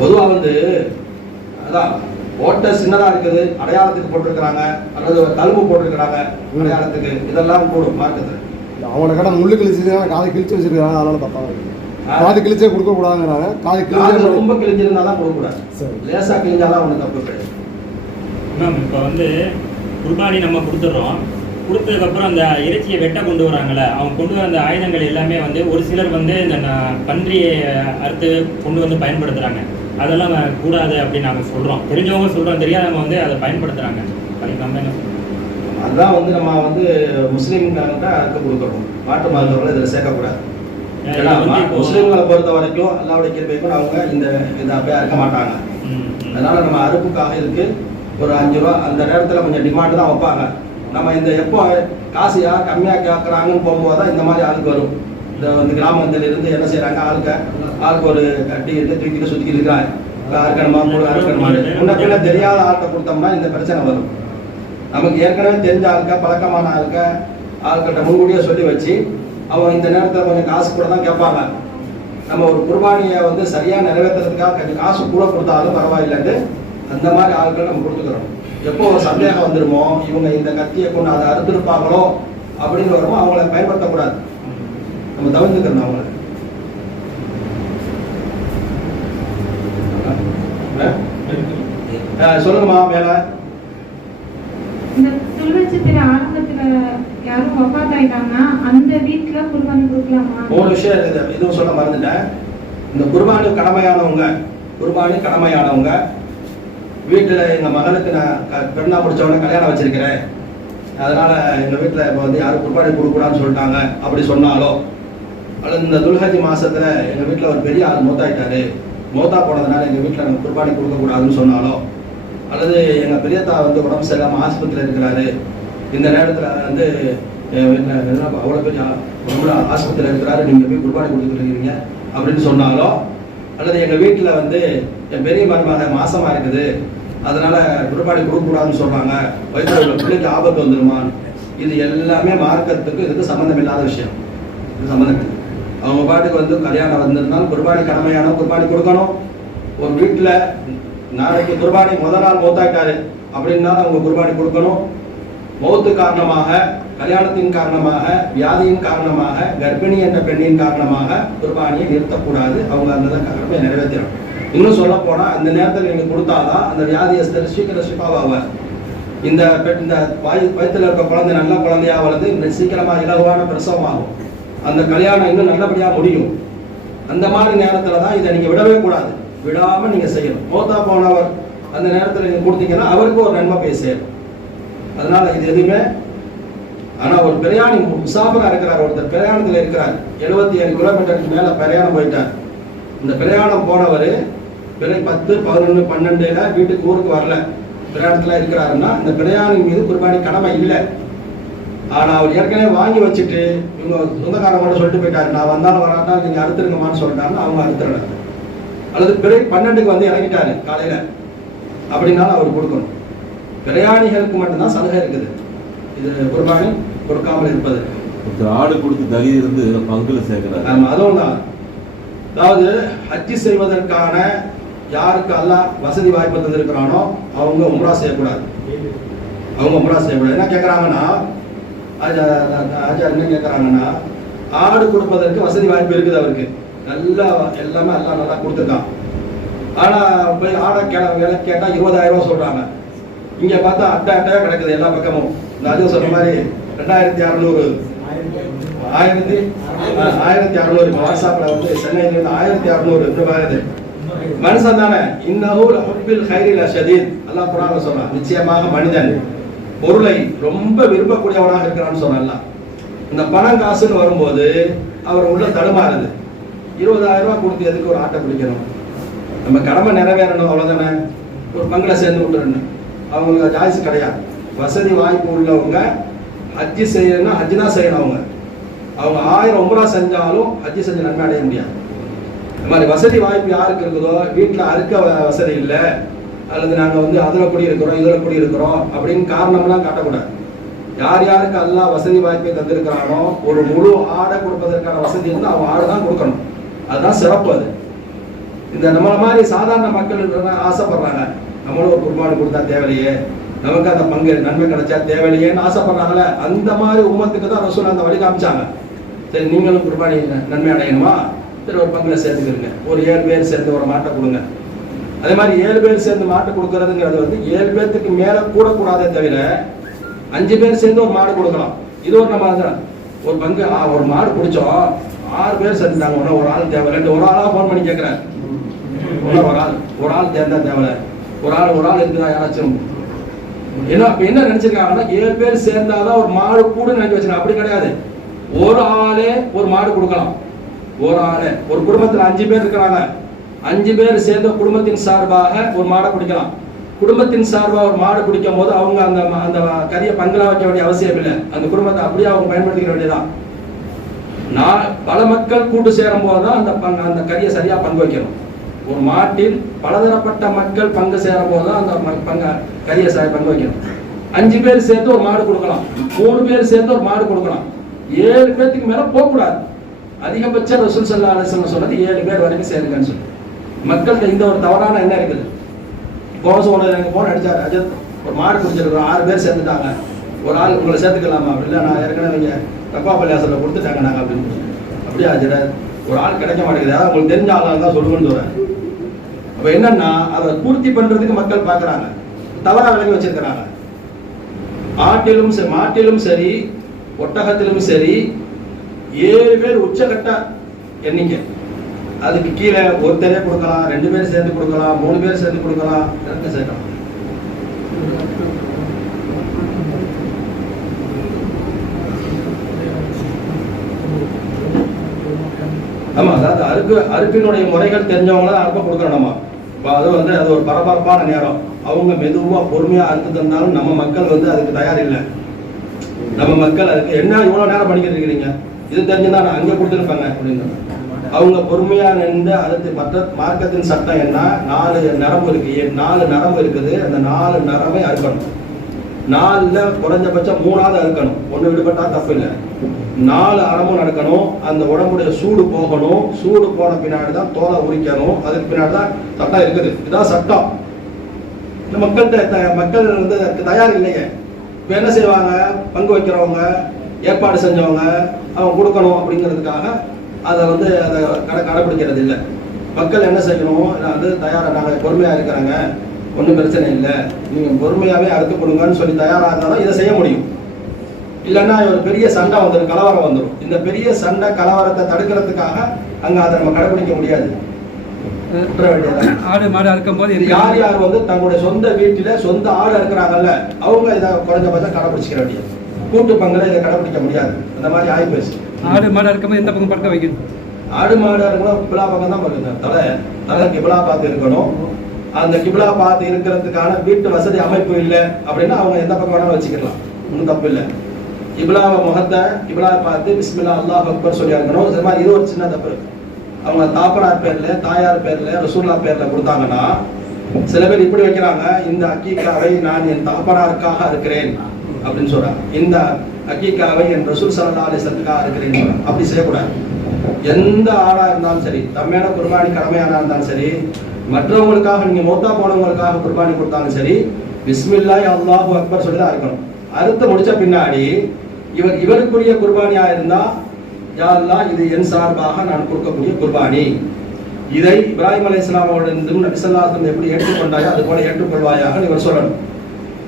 பொதுவா வந்து அதான் ஓட்டை சின்னதா இருக்குது, அடையாளத்துக்கு போட்டிருக்கிறாங்க, அல்லது தழும்பு போட்டிருக்கிறாங்க அடையாளத்துக்கு, இதெல்லாம் கூடும் மார்க்கத்துல. அவங்கள கடை முள்ளு கிழிச்சிருக்காங்க, காதை கிழிச்சு வச்சிருக்காங்க, அதனால தப்பாக இருக்கு. காது கிழிச்சே கொடுக்க கூடாதுங்கிறாங்க. காது காது கிழிச்சு ரொம்ப கிழிஞ்சிருந்தா தான் கொடுக்கக்கூடாது. சரி. லேசா கிழிஞ்சாதான் அவனுக்கு தப்பு கிடையாது. மேம் இப்போ வந்து குர்பானி நம்ம கொடுத்துட்றோம். கொடுத்ததுக்கப்புறம் அந்த இறைச்சியை வெட்ட கொண்டு வராங்கல்ல, அவங்க கொண்டு வர அந்த ஆயுதங்கள் எல்லாமே வந்து ஒரு சிலர் வந்து இந்த பன்றியை அறுத்து கொண்டு வந்து பயன்படுத்துகிறாங்க. அதெல்லாம் கூடாது அப்படின்னு நாங்கள் சொல்கிறோம். தெரிஞ்சவங்க சொல்கிறோம், தெரியாதவங்க வந்து அதை பயன்படுத்துகிறாங்க. அதுக்கு நம்ம என்ன சொல்கிறோம்? அதுதான் வந்து நம்ம வந்து முஸ்லீம்காரங்க அறுக்க கொடுக்கணும். மாட்டு மருத்துவர்கள் இதில் சேர்க்கக்கூடாது. ஏன்னா முஸ்லீம்களை பொறுத்த வரைக்கும் அல்லாவுடைய கிருபைக்கும் அவங்க இதை அப்படியே அறுக்க மாட்டாங்க. அதனால நம்ம அறுப்புக்காக இருக்கு ஒரு 5 ரூபா அந்த நேரத்தில் கொஞ்சம் டிமாண்டு தான் வைப்பாங்க. நம்ம இந்த எப்போ காசு யார் கம்மியாக கேட்குறாங்கன்னு போகும்போது தான் இந்த மாதிரி ஆளுக்கு வரும். இந்த கிராமத்திலிருந்து என்ன செய்கிறாங்க, ஆளுக்கு ஒரு கட்டி எடுத்து தூக்கிட்டு சுற்றிக்கிட்டு இருக்கிறாங்க. அறுக்கணுமா அறுக்கணுமா முன்ன பின்ன தெரியாத ஆள்கிட்ட கொடுத்தோம்னா இந்த பிரச்சனை வரும். நமக்கு ஏற்கனவே தெரிஞ்ச ஆளுக்க பழக்கமான ஆள்கிட்ட முன்கூட்டியே சொல்லி வச்சு அவங்க இந்த நேரத்தில் கொஞ்சம் காசு கூட தான் கேட்பாங்க. நம்ம ஒரு குர்பானியை வந்து சரியாக நிறைவேற்றுறதுக்காக கொஞ்சம் காசு கூட கொடுத்தாலும் பரவாயில்லைன்னு அந்த மாதிரி ஆட்கள் நம்ம கொடுத்துக்கிறோம். எப்போ ஒரு சந்தேகம் வந்துடுமோ இவங்க இந்த கத்தியை கொண்டு அதை அறுத்துருப்பாங்களோ அப்படின்னு வருமோ அவங்கள பயன்படுத்தக்கூடாது. நம்ம தவிர்த்துக்கிறோம் அவங்கள. சொல்லுங்கம்மா மேல. இந்த துல்வச்சத்துல ஆரம்பத்துல யாரும் ஒப்பாத்தாயிட்டாங்கன்னா அந்த வீட்டுல குர்பானி கொடுக்கலாமா? ஒரு விஷயம் இதுவும் சொல்ல மறந்துட்டேன். இந்த குர்பானி கடமையானவங்க வீட்டுல எங்க மகனுக்கு நான் பெண்ணா முடிச்சவன கல்யாணம் வச்சிருக்கிறேன், அதனால எங்க வீட்டுல இப்ப வந்து யாரும் குர்பானி கொடுக்கூடாதுன்னு சொல்லிட்டாங்க அப்படி சொன்னாலோ, அல்லது இந்த துல்ஹஜ் மாசத்துல எங்க வீட்டுல ஒரு பெரிய ஆள் மூத்தாயிட்டாரு, மூத்தா போனதுனால எங்க வீட்டுல நாங்கள் குர்பானி கொடுக்க கூடாதுன்னு சொன்னாலோ, அல்லது எங்க பெரியத்தா வந்து உடம்பு சரியில்லாம ஆஸ்பத்திரியில் இருக்கிறாரு, இந்த நேரத்துல வந்து அவ்வளவு பெரிய ஆஸ்பத்திரியில் இருக்கிறாரு, நீங்க போய் குர்பானி கொடுத்துருக்கீங்க அப்படின்னு சொன்னாலோ, அல்லது எங்க வீட்டுல வந்து என் பெரிய மருமக மாசமா இருக்குது அதனால குர்பானி கொடுக்கக்கூடாதுன்னு சொல்றாங்க, வயிற்றுல பிள்ளைக்கு ஆபத்து வந்துருமான், இது எல்லாமே மார்க்கத்துக்கு இதுக்கு சம்மந்தம் இல்லாத விஷயம். இது சம்மந்தம் இல்லை. அவங்க பாட்டுக்கு வந்து கல்யாணம் வந்திருந்தாலும் குர்பானி கடமையான குர்பானி கொடுக்கணும். ஒரு வீட்டுல நாளைக்கு குர்பானி முதல் நாள் மௌத்தாயிட்டாரு அப்படின்னா அவங்க குர்பானி கொடுக்கணும். மௌத்து காரணமாக, கல்யாணத்தின் காரணமாக, வியாதியின் காரணமாக, கர்ப்பிணி என்ற பெண்ணின் காரணமாக குர்பானியை நிறுத்தக்கூடாது. அவங்க அந்த கடமையை நிறைவேற்றணும். இன்னும் சொல்ல போனா அந்த நேரத்தில் நீங்க கொடுத்தாதான் அந்த வியாதியஸ்தர் சீக்கிரம் ஷிஃபாவாவார். இந்த வயிற்றுல இருக்க குழந்தை நல்ல குழந்தையா வளர்ந்து சீக்கிரமா இலகுவான பிரசவம் ஆகும். அந்த கல்யாணம் இன்னும் நல்லபடியா முடியும். அந்த மாதிரி நேரத்துல தான் இதை நீங்க விடவே கூடாது. விடாம நீங்க செய்யணும். மௌத்தா போனவர் அந்த நேரத்தில் நீங்க கொடுத்தீங்கன்னா அவருக்கு ஒரு நன்மை போய் சேரும். அதனால இது எதுவுமே. ஆனா ஒரு பிரயாணி முசாஃபரா இருக்கிறார், ஒருத்தர் பிரயாணத்துல இருக்கிறார், 77 கிலோமீட்டருக்கு மேல பிரயாணம் போயிட்டார். இந்த பிரயாணம் போனவர் 10, 11, 12 வீட்டுக்கு ஊருக்கு வரல, பிரயாணத்துல இருக்கிறாருன்னா இந்த பிரயாணி மீது குர்பானி கடமை இல்லை. ஆனா அவர் ஏற்கனவே வாங்கி வச்சுட்டு இவங்க சொந்தக்காரங்களோட சொல்லிட்டு போயிட்டாரு, நான் வந்தாலும் வராட்டா நீங்க அறுத்துருங்கம்மான்னு சொல்லிட்டாருன்னா அவங்க அறுத்துறாங்க. அல்லது பிறை 12க்கு வந்து இறங்கிட்டாரு காலையில அப்படின்னாலும் அவர் கொடுக்கணும். பிரயாணிகளுக்கு மட்டும்தான் சலுகை இருக்குது. இது குர்பானி கொடுக்காமல் இருப்பது. ஆடு கொடுத்து தகுதி இருந்து பங்குல சேர்க்கிறார். அதுவும் தான். அதாவது ஹஜ்ஜி செய்வதற்கான யாருக்கு அல்லாஹ் வசதி வாய்ப்பு தந்திருக்கிறானோ அவங்க உம்ரா செய்யக்கூடாது. என்ன கேட்கறாங்கன்னா, ஆச்சார் என்ன கேட்கறாங்கன்னா, ஆடு கொடுப்பதற்கு வசதி வாய்ப்பு இருக்குது அவருக்கு, நல்லா எல்லாமே எல்லாம் நல்லா கொடுத்துருக்கான். ஆனா போய் ஆடை கேட்டா 20,000 ரூபா சொல்றாங்க. இங்க பார்த்தா அட்டையா கிடக்குது எல்லா பக்கமும். அது சொன்ன மாதிரி 2600 வாட்ஸ்அப்ல வந்து சென்னையில இருந்து 1600 ரூபாய். மனுஷன் தானே, இன்னஹுல் ஹுப்பில் கைரில் ஷதீத், அல்லாஹ் குர்ஆன்ல சொல்றான். நிச்சயமாக மனிதன் பொருளை ரொம்ப விரும்பக்கூடியவனாக இருக்கிறான்னு சொன்னான். இந்த பணம் காசுன்னு வரும்போது அவர் உள்ள தடுமாறுது. 20,000 ரூபாய் கொடுத்து எதுக்கு ஒரு ஆட்டை பிடிக்கணும்? நம்ம கடமை நிறைவேறணும், அவ்வளவுதானே. ஒரு பங்குல சேர்ந்து விட்டுறணும். அவங்களுக்கு ஜாய்ஸ் கிடையாது. வசதி வாய்ப்பு உள்ளவங்க ஹஜ்ஜி செய்யணும்னா ஹஜ்ஜி தான் செய்யணும். அவங்க 1000 உம்ரா செஞ்சாலும் ஹஜ்ஜி செஞ்ச நன்மை அடைய முடியாது. இந்த மாதிரி வசதி வாய்ப்பு யாருக்கு இருக்குதோ, வீட்டில் அறுக்க வசதி இல்லை, அல்லது நாங்கள் வந்து அதில் குடியிருக்கிறோம் இதில் குடியிருக்கிறோம் அப்படின்னு காரணம்லாம் காட்டக்கூடாது. யார் யாருக்கு அல்லாஹ் வசதி வாய்ப்பை தந்திருக்கிறானோ, ஒரு முழு ஆடை கொடுப்பதற்கான வசதி இருந்தால் அவங்க ஆடை தான் கொடுக்கணும். அதுதான் சிறப்பு. அது இந்த நம்மள மாதிரி சாதாரண மக்கள் ஆசைப்படுறாங்க, நம்மளும் ஒரு குர்பானி கொடுத்தா தேவையில்லையே, நமக்கு அந்த பங்கு நன்மை கிடைச்சா தேவையில்லையேன்னு ஆசைப்படுறாங்களே, அந்த மாதிரி உம்மத்துக்கு தான் ரசூல் அந்த வழி காமிச்சாங்க. சரி, நீங்களும் குர்பானி நன்மை அடையணுமா, சரி ஒரு பங்குல சேர்த்துக்கிறீங்க, ஒரு 7 பேர் சேர்ந்து ஒரு மாட்டை கொடுங்க. அதே மாதிரி 7 பேர் சேர்ந்து மாட்டு கொடுக்கறதுங்கிறது வந்து 7 பேர்த்துக்கு மேல கூடக்கூடாதே தவிர 5 பேர் சேர்ந்து ஒரு மாடு கொடுக்கலாம். இது ஒரு நம்ம ஒரு பங்கு ஒரு மாடு பிடிச்சோம், 6 பேர் சேர்ந்துட்டாங்க, ஒன்றும் ஒரு ஆள் தேவை, ரெண்டு ஒரு ஆளாக ஃபோன் பண்ணி கேட்குறேன், ஒரு ஆள் தேர்ந்தா தேவை, ஒரு ஆள் இருக்குதா யாராச்சும் என்ன என்ன நினைச்சிருக்காங்கன்னா 7 பேர் சேர்ந்தாதான் ஒரு மாடு கூட நினைக்க வச்சிருக்காங்க. அப்படி கிடையாது, ஒரு ஆளே ஒரு மாடு கொடுக்கலாம். ஒரு ஆளே ஒரு குடும்பத்தில் 5 பேர் இருக்கிறாங்க, 5 பேர் சேர்ந்த குடும்பத்தின் சார்பாக ஒரு மாடை பிடிக்கலாம். குடும்பத்தின் சார்பாக ஒரு மாடு பிடிக்கும் போது அவங்க அந்த அந்த கறியை பங்களா வைக்க வேண்டிய அவசியம் இல்லை, அந்த குடும்பத்தை அப்படியே அவங்க பயன்படுத்திக்க வேண்டியதான். பல மக்கள் கூட்டு சேரும் போது தான் அந்த கறியை சரியா பங்கு வைக்கணும். ஒரு மாட்டில் பலதரப்பட்ட மக்கள் பங்கு சேரும் போது தான் அந்த கறியை சரி பங்கு வைக்கணும். 5 பேர் சேர்ந்து ஒரு மாடு கொடுக்கலாம், 3 பேர் சேர்ந்து ஒரு மாடு கொடுக்கலாம், 7 பேர்த்துக்கு மேல போகக்கூடாது. அதிகபட்ச ரசூல் ஸல்லல்லாஹு அலைஹி வஸல்லம் சொன்னது 7 பேர் வரைக்கும் சேருங்கன்னு சொல்லி. மக்கள்கிட்ட இந்த ஒரு தவறான என்ன இருக்குது, எனக்கு போன் அடிச்சாரு, அஜத் ஒரு மாடு குடிச்சிருக்கிறோம், 6 பேர் சேர்ந்துட்டாங்க, ஒரு ஆள் உங்களை சேர்த்துக்கலாமா? இல்லை, நான் ஏற்கனவே இங்கே தப்பா பள்ளியாசலில் கொடுத்துட்டாங்க நாங்கள் அப்படின்னு. அப்படியா அஜர, ஒரு ஆள் கிடைக்க மாட்டேங்குது, அதாவது உங்களுக்கு தெரிஞ்ச ஆளாக தான் சொல்லுங்கன்னு சொல்கிறேன். அப்போ என்னன்னா அதை பூர்த்தி பண்ணுறதுக்கு மக்கள் பார்க்குறாங்க, தவறாக விளங்கி வச்சிருக்கிறாங்க. மாட்டிலும் சரி ஒட்டகத்திலும் சரி 7 பேர் உச்சகட்ட எண்ணிக்கை. அதுக்கு கீழே ஒருத்தரே கொடுக்கலாம், 2 பேர் சேர்ந்து கொடுக்கலாம், 3 பேர் சேர்ந்து கொடுக்கலாம், சேர்க்கலாம். ஆமா, அதாவது அறுப்பினுடைய முறைகள் தெரிஞ்சவங்க தான் அறுப்ப கொடுக்கணும். நம்ம இப்போ அது வந்து அது ஒரு பரபரப்பான நேரம், அவங்க மெதுவா பொறுமையா அறுத்து தந்தாலும் நம்ம மக்கள் வந்து அதுக்கு தயார் இல்லை. நம்ம மக்கள் அதுக்கு என்ன இவ்வளவு நேரம் பண்ணிக்கிட்டு இருக்கிறீங்க, இது தெரிஞ்சுதான் நான் அங்கே கொடுத்துருப்பாங்க அப்படின்னு. அவங்க பொறுமையா நின்று அடுத்து மற்ற மார்க்கத்தின் சட்டம் என்ன, 4 நரம்பு இருக்கு, 4 நரம்பு இருக்குது, அந்த 4 நரம்பை அறுக்கணும். 4ல குறைஞ்சபட்சம் 3ஆவது அறுக்கணும், 1 விடுபட்டா தப்பு இல்லை. 4 அறமும் நடக்கணும், அந்த உடம்புடைய சூடு போகணும், சூடு போன பின்னாடி தான் தோலை உரிக்கணும், அதுக்கு பின்னாடி தான் சட்டம் இருக்குது. இதுதான் சட்டம். இந்த மக்கள் வந்து அதுக்கு தயார் இல்லையே. இப்போ என்ன செய்வாங்க, பங்கு வைக்கிறவங்க ஏற்பாடு செஞ்சவங்க அவங்க கொடுக்கணும் அப்படிங்கிறதுக்காக அதை வந்து அதை கடைப்பிடிக்கிறது இல்லை. மக்கள் என்ன செய்யணும், வந்து தயாராக நாங்கள் பொறுமையாக இருக்கிறாங்க, ஒன்றும் பிரச்சனை இல்லை, நீங்கள் பொறுமையாகவே அறுத்து கொடுங்கன்னு சொல்லி தயாராக இருந்தால் தான் இதை செய்ய முடியும். இல்லைன்னா ஒரு பெரிய சண்டை வந்துடும், கலவரம் வந்துடும். இந்த பெரிய சண்டை கலவரத்தை தடுக்கிறதுக்காக அங்கே அதை நம்ம கடைப்பிடிக்க முடியாது. ஆடு மாடு அறுக்கும் போது யார் வந்து தங்களுடைய சொந்த வீட்டில சொந்த ஆடு இருக்கிறாங்கல்ல, அவங்க இதை குறைஞ்சபட்சம் கடைப்பிடிச்சிக்க வேண்டியது. கூட்டு பங்குல இதை கடைப்பிடிக்க முடியாது. அந்த மாதிரி ஆயிப்போச்சு. ஆடு மாடு அறுக்கும்போது எந்த பக்கம் படுக்க வைக்கணும்? ஆடு மாடு அறுக்கணும் கிபிலா பக்கம் தான் படுக்கணும். தலை கிபிலா பார்த்து இருக்கணும். அந்த கிபிலா பார்த்து இருக்கிறதுக்கான வீட்டு வசதி அமைப்பு இல்லை அப்படின்னா அவங்க எந்த பக்கம் வேணாலும் வச்சுக்கலாம், ஒன்றும் தப்பு இல்லை. கிபிலாவை முகத்தை கிபிலாவை பார்த்து பிஸ்மில்லா அல்லாஹ் அக்பர் சொல்லி இருக்கணும். இது மாதிரி இது ஒரு சின்ன தப்பு. அவங்க தாப்பனார் பேர்ல தாயார் பேர்ல ரசூல்லா பேர்ல கொடுத்தாங்கன்னா சில பேர் இப்படி வைக்கிறாங்க, இந்த அக்கீக்காவை நான் என் தாப்பனாருக்காக இருக்கிறேன் அப்படின்னு சொல்றாங்க, இந்த அக்கீக்காவை என் ரசூல் ஸல்லல்லாஹு அலைஹி வஸல்லம் இருக்கிறேன். அப்படி செய்யக்கூடாது. எந்த ஆடா இருந்தாலும் சரி, தம்மையான குர்பானி கடமையானா இருந்தாலும் சரி, மற்றவங்களுக்காக நீங்க மௌத்தா போனவங்களுக்காக குர்பானி கொடுத்தாலும் சரி, பிஸ்மில்லாஹ் அல்லாஹு அக்பர் சொல்லி தான் இருக்கணும். அறுத்து முடிச்ச பின்னாடி இவருக்குரிய குர்பானியா இருந்தா, யா அல்லாஹ் இது என் சார்பாக நான் கொடுக்கக்கூடிய குர்பானி, இதை இப்ராஹிம் அலைஹிஸ்ஸலாம் அவர்களிடம் நபி ஸல்லல்லாஹு அலைஹி வஸல்லம் எப்படி ஏற்றுக்கொண்டாயோ அது போல ஏற்றுக்கொள்வாயாக இவர் சொல்லணும்.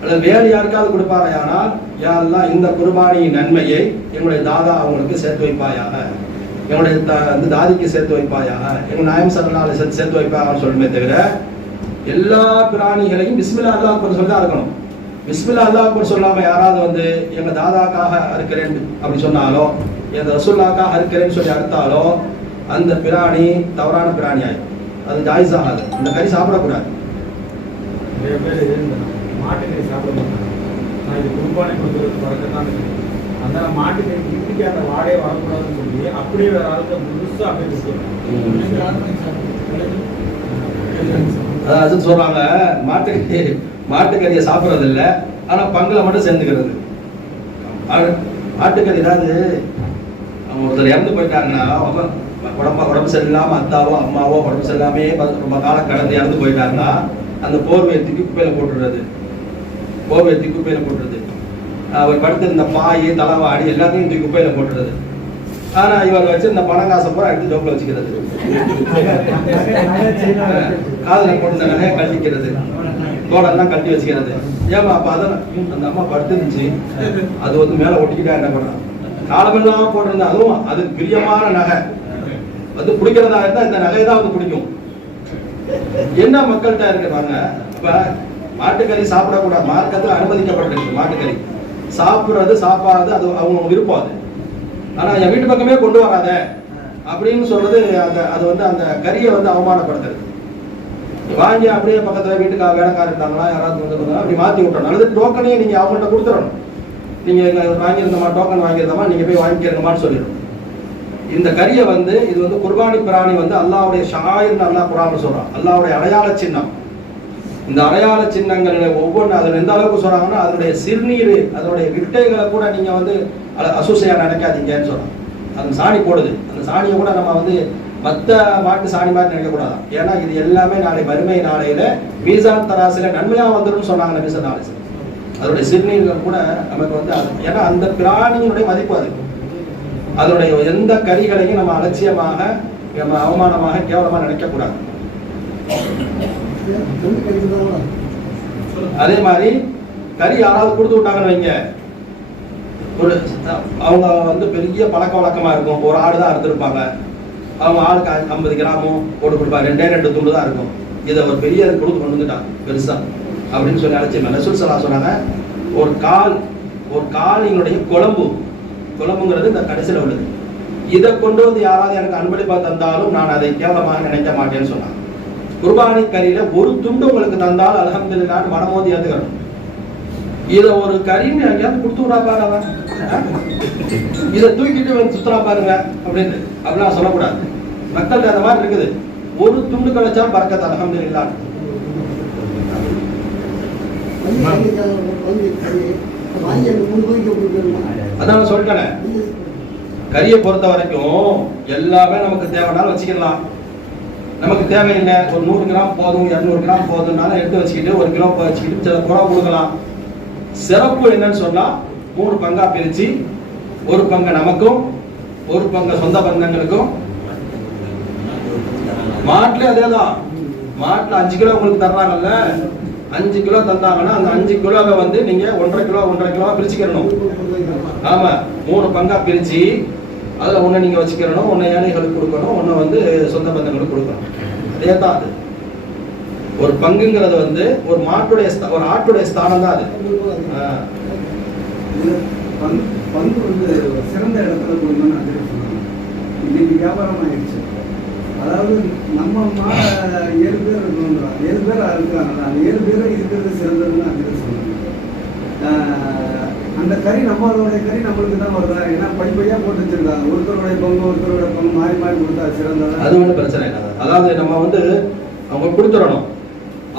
அல்லது வேறு யாருக்காவது கொடுப்பாரையானால், யா அல்லாஹ் இந்த குர்பானியின் நன்மையை என்னுடைய தாதா அவங்களுக்கு சேர்த்து வைப்பாயாக, என்னுடைய தாதிக்கு சேர்த்து வைப்பாயாக, எங்க நாயம் ஸல்லல்லாஹு அலைஹி வஸல்லம் சேர்த்து வைப்பாகன்னு சொல்லுமே தவிர எல்லா பிராணிகளையும் பிஸ்மில்லா அல்லாஹ் அக்பர் சொல்லி தான் இருக்கணும். பிஸ்மில்லா அல்லாஹ் அக்பர் சொல்லாம யாராவது வந்து எங்க தாதாக்காக அறுக்கிறேன் அப்படி சொன்னாலோ, என் ரசூலுல்லாஹ்க்காக அறுக்கிறேன்னு சொல்லி அறுத்தாலோ அந்த பிராணி தவறான பிராணி ஆகும், அது ஜாயிஸ் ஆகாது. அந்த கறி சாப்பிடக்கூடாது. நிறைய பேர் மாட்டுக்கறி சாப்பிட மாட்டாங்க. நான் இது குர்பானி கொடுக்கறது பறக்கத்தான் இருக்குது. அந்த மாட்டுக்கறி வீட்டுக்கு அந்த வாடையே வரக்கூடாதுன்னு சொல்லி அப்படியே வேற ஆளுக்கு முழுசா அப்படியே அதான் சொல்றாங்க, மாட்டுக்கறியை சாப்பிட்றது இல்லை, ஆனா பங்குல மட்டும் சேர்ந்துக்கிறது. ஆட்டுக்கறி ஏதாவது அவங்க ஒருத்தர் இறந்து போயிட்டாங்கன்னா, உடம்பு சரியில்லாம அத்தாவோ அம்மாவோ உடம்பு சரியில்லாமே ரொம்ப காலம் கடந்து இறந்து போயிட்டாங்கன்னா அந்த போர்வையை தூக்கி குப்பையில போட்டுடுறது. கோவை தூக்கி குப்பையில போட்டுருது. அவர் படுத்திருந்த பாய் தலைவாடி எல்லாத்தையும் தூக்கி குப்பையில போட்டுருது. ஆனா இவர் வச்சு இந்த பணம் காசை பூரா எடுத்து ஜோப்பில் வச்சுக்கிறது, காதுல போட்டு நகையை கழட்டிக்கிறது, தோடெல்லாம் கழட்டி வச்சுக்கிறது. ஏமா அப்ப அதான் அந்த அம்மா படுத்துருந்துச்சு, அது வந்து மேல ஒட்டிக்கிட்டா என்ன பண்ணலாம், காலமெல்லாம் போட்டிருந்தா அதுவும் அது பிரியமான நகை வந்து பிடிக்கிறதா இருந்தா இந்த நகையை தான் வந்து பிடிக்கும். என்ன மக்கள்கிட்ட இருக்கிறாங்க. இப்ப மாட்டுக்கறி சாப்பிடக்கூடாது, மார்க்கத்தில் அனுமதிக்கப்பட்டிருக்கு. மாட்டுக்கறி சாப்பிடுறது சாப்பாடு அது அவங்க விருப்பம். அது ஆனா என் வீட்டு பக்கமே கொண்டு வராத அப்படின்னு சொல்றது அது வந்து அந்த கறியை வந்து அவமானப்படுத்துறது. வாங்கி அப்படியே பக்கத்துல வீட்டுக்கு வேலைக்காரர் இருந்தாங்களா யாராவது வந்து அப்படி மாத்தி விட்டணும். அல்லது டோக்கனே நீங்க அவங்கள்ட்ட கொடுத்துடணும். நீங்க வாங்கியிருந்தோமா, டோக்கன் வாங்கியிருந்தோமா, நீங்க போய் வாங்கிக்கிறங்கமான்னு சொல்லிடணும். இந்த கறியை வந்து இது வந்து குர்பானி பிராணி வந்து அல்லாஹ்வுடைய ஷாயிர்னு அல்லாஹ் குர்ஆன்ல சொல்றான். அல்லாஹ்வுடைய அடையாள சின்னம். இந்த அடையாள சின்னங்களை ஒவ்வொன்று அதில் எந்த அளவுக்கு சொல்றாங்கன்னா அதனுடைய சிறுநீர் அதனுடைய விட்டைகளை கூட நீங்க வந்து அசூசையா நினைக்காதீங்கன்னு சொல்றாங்க. அது சாணி போடுது, அந்த சாணியை கூட நம்ம வந்து மற்ற மாட்டு சாணி மாதிரி நினைக்கக்கூடாது. ஏன்னா இது எல்லாமே நாளை வறுமை நாளையில மீசான் தராசில நன்மையா வந்துடும் சொன்னாங்க நபி ஸல்லல்லாஹு அலைஹி வஸல்லம். அதனுடைய சிறுநீர்கள் கூட நமக்கு வந்து ஏன்னா அந்த பிராணியினுடைய மதிப்பு அது. அதனுடைய எந்த கறிகளையும் நம்ம அலட்சியமாக நம்ம அவமானமாக கேவலமாக நினைக்கக்கூடாது. அதே மாதிரி கறி யாராவது கொடுத்து விட்டாங்கன்னு வைங்க, ஒரு அவங்க வந்து பெரிய பழக்க வழக்கமா இருக்கும். ஒரு ஆடு தான் அறுத்திருப்பாங்க, அவங்க ஆளுக்கு 50 கிராமும் போட்டு கொடுப்பாங்க, 2 துண்டு தான் இருக்கும். இதை ஒரு பெரிய கொடுத்து கொண்டு வந்துட்டாங்க பெருசா அப்படின்னு சொல்லி அழைச்சிருந்தாங்க. ரசூல் ஸல்லல்லாஹு அலைஹி வஸல்லம் சொன்னாங்க, ஒரு காலினுடைய குழம்புங்கிறது இந்த கடைசியில் உள்ளது. இதை கொண்டு வந்து யாராவது எனக்கு அன்பளிப்பா தந்தாலும் நான் அதை கேவலமாக நினைக்க மாட்டேன்னு சொன்னாங்க. குர்பானி கறியில ஒரு துண்டு உங்களுக்கு தந்தாலும் அல்ஹம்துலில்லாஹ் மனமோதி ஏத்துக்கணும். இத ஒரு கறின்னு எங்கேயாவது கொடுத்து விடா பாரு, அவன் இதை தூக்கிட்டு வந்து சுத்தரா பாருங்க அப்படின்னு அப்படிலாம் சொல்லக்கூடாது. மக்கள்கிட்ட அந்த மாதிரி இருக்குது. ஒரு துண்டு கிடைச்சாலும் பரக்கத் அல்ஹம்துலில்லாஹ். அதான் சொல்லிட்டேன், கறியை பொறுத்த வரைக்கும் எல்லாமே நமக்கு தேவைனாலும் வச்சுக்கலாம், நமக்கு தேவையில்லை ஒரு 100 கிராம் போதும் 200 கிராம் போதும்னாலும் எடுத்து வச்சுக்கிட்டு 1 கிலோ வச்சுக்கிட்டு சில குறை கொடுக்கலாம். சிறப்பு என்னன்னு சொன்னா 3 பங்கா பிரிச்சு 1 பங்கு நமக்கும் 1 பங்கு சொந்த பந்தங்களுக்கும். மாட்டுல அதேதான், மாட்டுல 5 கிலோ உங்களுக்கு தர்றாங்கல்ல, 5 கிலோ தந்தாங்கன்னா அந்த 5 கிலோவை வந்து நீங்க 1.5 கிலோ பிரிச்சுக்கிறணும். ஆமா, 3 பங்கா பிரிச்சு அதுல ஒண்ணு நீங்க வச்சுக்கிறணும், ஒண்ணு ஏழைகளுக்கு கொடுக்கணும், ஒண்ணு வந்து சொந்த பந்தங்களுக்கு கொடுக்கணும். அதே தான் அது. ஒரு பங்குங்கிறது வந்து ஒரு ஆட்டுடைய ஸ்தானம் தான் அது. பங்கு வந்து சிறந்த இடத்துல போகணும்னு அது இன்னைக்கு வியாபாரம் ஆயிடுச்சு. அதாவது நம்ம 7 பேர் இருக்கணும், 7 பேர் இருக்கிறாங்க, அந்த 7 பேரும் இருக்கிறது சிறந்ததுன்னு அது சொல்லணும். அந்த கறி நம்மளுடைய கறி நம்மளுக்கு தான் வருதா, ஏன்னா படிப்பையா போட்டு வச்சிருக்காங்க. ஒருத்தருடைய பங்கு மாறி மாறி கொடுத்தா சிறந்ததா, அது ஒன்றும் பிரச்சனை இல்லை. அதாவது நம்ம வந்து அவங்க கொடுத்துடணும்.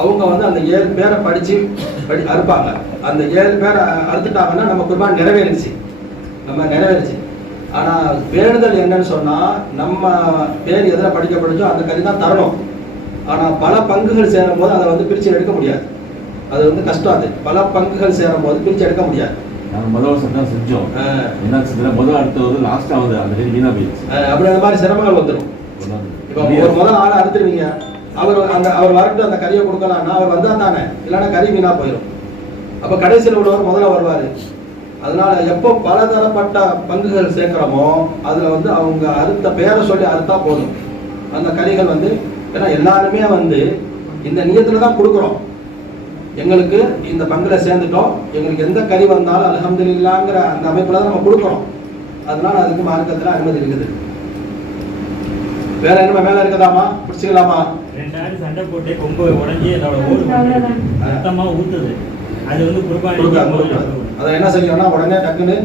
அவங்க வந்து அந்த 7 பேரை படிச்சு அறுப்பாங்க. அந்த 7 பேரை அறுத்துட்டாங்கன்னா நம்ம குர்பான் நிறைவேறிச்சு. ஆனா வேண்டுதல் என்னன்னு சொன்னா நம்ம பேர் எதில் படிக்கப்படுச்சோ அந்த கறி தான் தரணும். ஆனா பல பங்குகள் சேரும் போது அதை வந்து பிரிச்சு எடுக்க முடியாது. அது வந்து கஷ்டம். அது பல பங்குகள் சேரும் போது பிரிச்சு எடுக்க முடியாது. முதல் வருஷம் தான் செஞ்சோம், என்ன முதல் அடுத்தது லாஸ்டா வந்து அந்த கறி வீணா போயிடுச்சு. அப்படி அந்த மாதிரி சிரமங்கள் வந்துடும். இப்போ ஒரு முதல் ஆளை அறுத்துருவீங்க, அவர் வரட்டு அந்த கறியை கொடுக்கலாம்னா அவர் வந்தா தானே, இல்லைன்னா கறி வீணா போயிடும். அப்ப கடைசியில் உள்ளவர் முதல்ல வருவாரு. அதனால எப்போ பலதரப்பட்ட பங்குகள் சேர்க்கிறோமோ அதுல வந்து அவங்க அறுத்த பேரை சொல்லி அறுத்தா போதும். அந்த கறிகள் வந்து ஏன்னா எல்லாருமே வந்து இந்த நியத்துல தான் கொடுக்குறோம். எங்களுக்கு இந்த பங்குல சேர்ந்துட்டோம், எங்களுக்கு எந்த கறி வந்தாலும் அல்ஹம்துலில்லாஹ்ங்கிற அந்த அமைப்புல தான் நம்ம கொடுக்குறோம். அதனால அதுக்கு மார்க்கத்துல அனுமதி இருக்குது. வேற என்ன மேல இருக்குதாமா, பிடிச்சிக்கலாமா? 2 ஆடு சண்டை போட்டு கொம்பு உடஞ்சி அதோட ஓடு ரத்தமா ஊத்துது. அது வந்து குர்பானி அதை என்ன செய்யணும்னா உடனே டக்குன்னு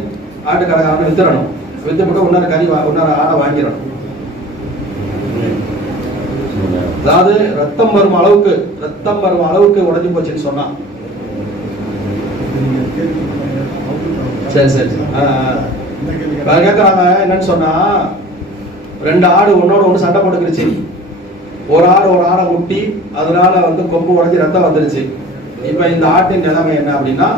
ஆட்டுக்கடை வித்துடணும். வித்துப்பட்டு இன்னொரு ஆடை வாங்கிடணும். அதாவது ரத்தம் வரும் அளவுக்கு உடஞ்சி போச்சுன்னு சொன்னா சரி கேட்கறாங்க. என்னன்னு சொன்னா 2 ஆடு ஒன்னோட ஒண்ணு சண்டை போட்டுக்கிடுச்சு. ஒரு ஆடை முட்டி அதனால வந்து கொம்பு உடஞ்சி ரத்தம் வந்துருச்சு. இப்போ இந்த ஆட்டின் நிலைமை என்ன அப்படின்னா,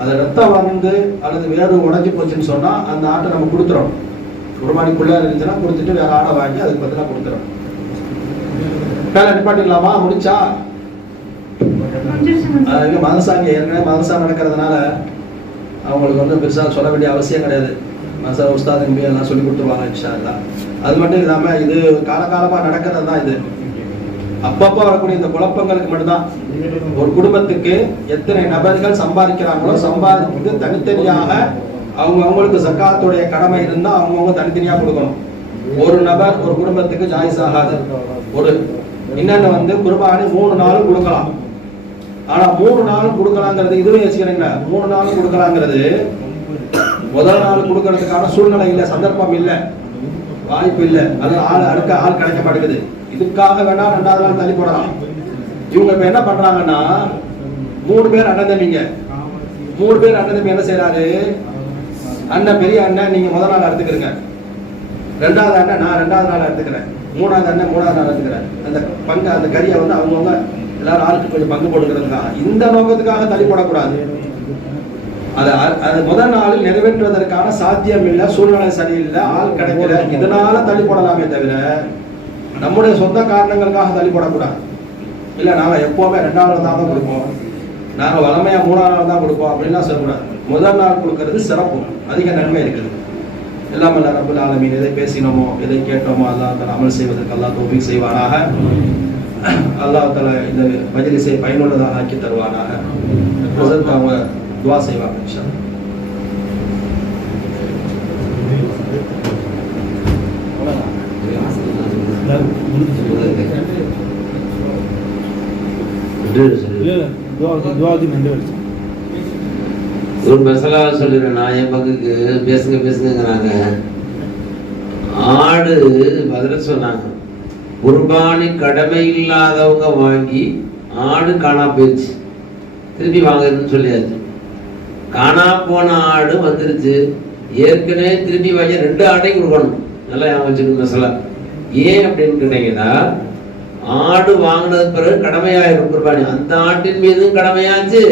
அது ரத்தம் வந்து அல்லது வேறு உடைஞ்சு போச்சுன்னு சொன்னா அந்த ஆட்டை நம்ம கொடுத்துறோம். குர்பானிக்குள்ள இருந்துச்சுன்னா கொடுத்துட்டு வேற ஆடை வாங்கி அதுக்கு பதிலாக கொடுத்துறோம். வேலை நிப்பாட்டிக்கலாமா? முடிச்சா மதரசாங்க ஏற்கனவே மதரசா நடக்கிறதுனால அவங்களுக்கு வந்து பெருசாக சொல்ல வேண்டிய அவசியம் கிடையாது. மதரசா உஸ்தாத் நம்பி எல்லாம் சொல்லி கொடுத்துருவாங்க இன்ஷா அல்லாஹ். அது மட்டும் இல்லாமல் இது காலகாலமாக நடக்கிறது தான். இது அப்பப்போ வரக்கூடிய இந்த குழப்பங்களுக்கு மட்டும்தான். ஒரு குடும்பத்துக்கு எத்தனை நபர்கள் சம்பாதிக்கிறாங்களோ சம்பாதித்து தனித்தனியாக அவங்களுக்கு ஜக்காத்துடைய கடமை இருந்தால் அவங்கவுங்க தனித்தனியாக கொடுக்கணும். ஒரு நபர் ஒரு குடும்பத்துக்கு ஜாயிஸ் ஆகாது. ஒரு இன்னொன்று வந்து குர்பானி 3 நாளும் கொடுக்கலாம். ஆனால் 3 நாளும் கொடுக்கலாங்கிறது இதுவே வச்சுக்கிறீங்களா, 3 நாளும் கொடுக்கலாங்கிறது முதல் நாள் கொடுக்கறதுக்கான சூழ்நிலை இல்லை, சந்தர்ப்பம் இல்லை, வாய்ப்பு இல்லை. அது அடுக்க ஆள் கிடைக்க மாட்டேங்குது. இதுக்காக வேணா 2வது நாள் தள்ளி போடலாம். இவங்க இப்ப என்ன பண்றாங்கன்னா 3 பேர் அண்ணன் தம்பிங்க, 3 பேர் அண்ணன் தம்பி என்ன செய்யறாரு, அண்ணன் பெரிய அண்ணன் நீங்க முதல் நாள் எடுத்துக்கிறீங்க, 2வது அண்ணன் நான் 2வது நாள் எடுத்துக்கிறேன், 3வது அண்ணன் 3வது நாள் எடுத்துக்கிறேன். அந்த பங்கு அந்த கறியை வந்து அவங்கவுங்க எல்லாரும் ஆளுக்கு கொஞ்சம் பங்கு போடுக்கிறதுக்காக இந்த நோக்கத்துக்காக தள்ளி போடக்கூடாது. அது முதல் நாளில் நிறைவேற்றுவதற்கான சாத்தியம் இல்லை, சூழ்நிலை சரியில்லை, ஆள் கிடைக்கல, இதனால தள்ளி போடலாமே தவிர நம்முடைய சொந்த காரணங்களுக்காக தள்ளி போடக்கூடாது. இல்லை நாங்கள் எப்போவுமே 2வது நாள் தான் கொடுப்போம், நாங்கள் வளமையாக 3வது நாள் தான் கொடுப்போம் அப்படின்லாம் சொல்லக்கூடாது. முதல் நாள் கொடுக்கறது சிறப்பு, அதிக நன்மை இருக்குது. எல்லாம் அல்ல ரப்பல் ஆலமீன் எதை பேசினோமோ எதை கேட்டோமோ அல்லாஹ் தஆலா அமல் செய்வதற்கு அல்லாஹ் தௌஃபீக் செய்வானாக. அல்லாஹ் தஆலா இந்த மஜ்லிஸை பயனுள்ளதாக ஆக்கி தருவானாக. அவங்க துஆ செய்வாங்க இன்ஷா ஒரு மசாலா சொல்லிடுறேன். நான் என் பங்குக்கு பேசுங்கிறாங்க. ஆடு பதில் சொன்னாங்க, குர்பானி கடமை இல்லாதவங்க வாங்கி ஆடு காணா போயிடுச்சு, திருப்பி வாங்குறதுன்னு சொல்லியாச்சு. காணா போன ஆடு வந்துருச்சு, ஏற்கனவே திருப்பி வாங்கி 2 ஆட்டையும் கொடுக்கணும். நல்லா ஞாபகம் வச்சுக்கணும் மசாலா. ஏன் அப்படின்னு கேட்டீங்கன்னா, ஆடு வாங்கினது பிறகு கடமையாயிரும் குர்பானி. அந்த ஆட்டின் மீதும் கடமையாச்சு,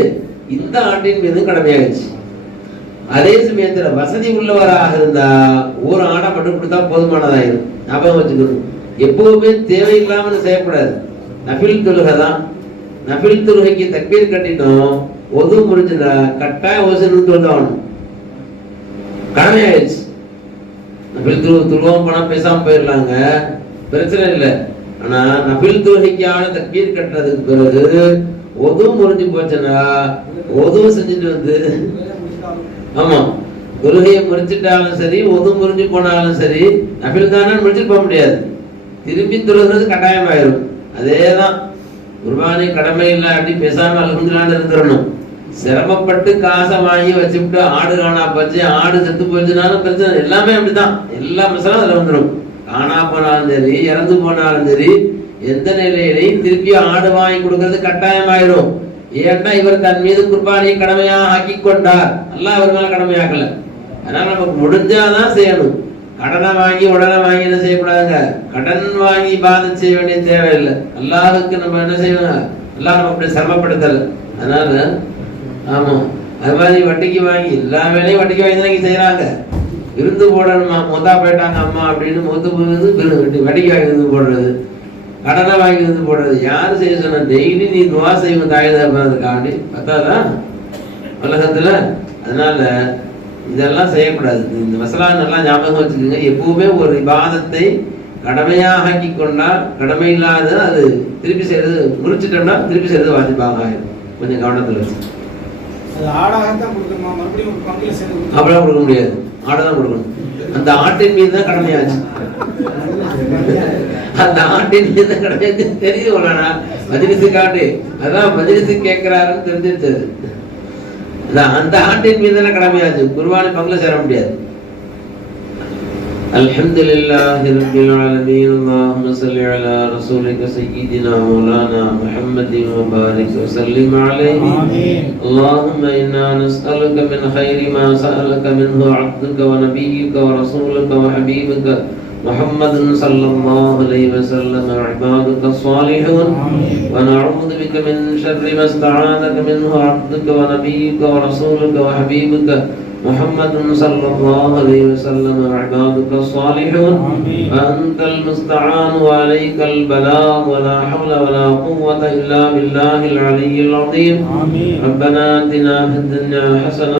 இந்த ஆட்டின் மீதும் கடமையாச்சு. அதே சமயத்துல வசதி உள்ளவராக இருந்தா ஒரு ஆடை மட்டும் கொடுத்தா போதுமானதாயிரும். ஞாபகம் வச்சுக்கணும். எப்பவுமே தேவையில்லாமல் செய்யக்கூடாது. நஃபில் தொழுகை தான். நஃபில் தொழுகைக்கு தக்பீர் கட்டினோம், ஒது முடிஞ்சுதா கட்டாயம் ஓசனும் தொழுதாகணும், கடமையாயிடுச்சு. நஃபில் தொழுவோம் போனா பேசாம போயிடலாங்க, பிரச்சனை இல்லை. ஆனா நஃபில் தொழுகைக்கான தக்பீர் கட்டுறதுக்கு பிறகு ஒது முறிஞ்சு போச்சுன்னா ஒதுவு செஞ்சுட்டு வந்து, ஆமா தொழுகையை முறிச்சிட்டாலும் சரி ஒது முறிஞ்சு போனாலும் சரி நஃபில் தானே முடிச்சுட்டு போக முடியாது, திரும்பி தொழுகிறது கட்டாயமாயிரும். அதேதான் குர்பானி கடமை இல்லை அப்படி பேசாம அல்ஹம்துலில்லாஹ்னு இருந்துடணும். சிரமப்பட்டு காசை வாங்கி வச்சுவிட்டு ஆடு காணா போச்சு, ஆடு செத்து போச்சுனாலும் பிரச்சனை. எல்லாமே அப்படிதான், எல்லா மசாலும் அதுல வந்துடும். காணா போனாலும் சரி இறந்து போனாலும் சரி எந்த நிலையிலையும் திருப்பி ஆடு வாங்கி கொடுக்கறது கட்டாயமாயிரும். ஏன்னா இவர் தன் மீது குர்பானியை கடமையா ஆக்கி கொண்டார், அல்லாஹ் அவர் மேல கடமையாக்கல. அதனால நமக்கு முடிஞ்சாதான் செய்யணும். கடனை வாங்கி உடனே வாங்கி என்ன செய்யக்கூடாதுங்க, கடன் வாங்கி பாதம் செய்ய வேண்டிய தேவையில்லை. அல்லாஹுக்கு நம்ம என்ன செய்யணும், அல்லாஹ் நம்ம அப்படி சிரமப்படுத்தல. அதனால ஆமா அது மாதிரி வட்டிக்கு வாங்கி எல்லா வேலையும் வட்டிக்கு வாங்கி தான் செய்யறாங்க. விருந்து போடணுமா, மொத்தா போயிட்டாங்க அம்மா அப்படின்னு மொத்த வட்டிக்கு வாங்கி விருந்து போடுறது, கடனை வாங்கி விருந்து போடுறது யாரு செய்ய சொன்ன? டெய்லி நீ துவா செய்வோம் தாயதாக்காண்டி பத்தாதான் உலகத்துல. அதனால இதெல்லாம் செய்யக்கூடாது. இந்த மசாலா நல்லா ஞாபகம் வச்சுக்கோங்க. எப்பவுமே ஒரு இபாதத்தை கடமையாக ஆக்கி கொண்டா கடமை இல்லாத அது திருப்பி செய்யறது, முடிச்சுட்டோம்னா திருப்பி செய்யறது வாஜிபாக ஆயிடும். கொஞ்சம் கவனத்தில் வச்சு. அப்படிலாம் கொடுக்க முடியாது, ஆடைதான் கொடுக்கணும். அந்த ஆட்டின் மீது தான் கடமையாச்சு, அந்த ஆட்டின் மீது தான் கடமையாச்சு தெரியும். மஜ்லிஸு காட்டு அதான் மஜ்லிஸு கேட்கிறாருன்னு தெரிஞ்சிருச்சு. அந்த ஆட்டின் மீது தானே கடமையாச்சு, குர்பானி பங்குல சேர முடியாது. அல்ஹம்துலில்லாஹி ரப்பில் ஆலமீன். அல்லாஹும்ம ஸல்லி அலா ரசூலிக சய்யிதினா மௌலானா முஹம்மதின் வ பாரிக் வ ஸல்லிம் அலைஹி. ஆமீன். அல்லாஹும்ம இன்னா நஸ்அலுக மின் கைரி மா ஸஅலக மின்ஹு அப்துக வ நபிய்யுக வ ரசூலுக வ ஹபீபுக محمد صلى الله عليه وسلم عبادك الصالحون ونعوذ بك من شر ما استعاذك منه عبدك ونبيك ورسولك وحبيبك محمد صلى الله عليه وسلم عبادك الصالحون وأنت المستعان وعليك البلاغ ولا حول ولا قوة إلا بالله العلي العظيم. ربنا آتنا في الدنيا حسنة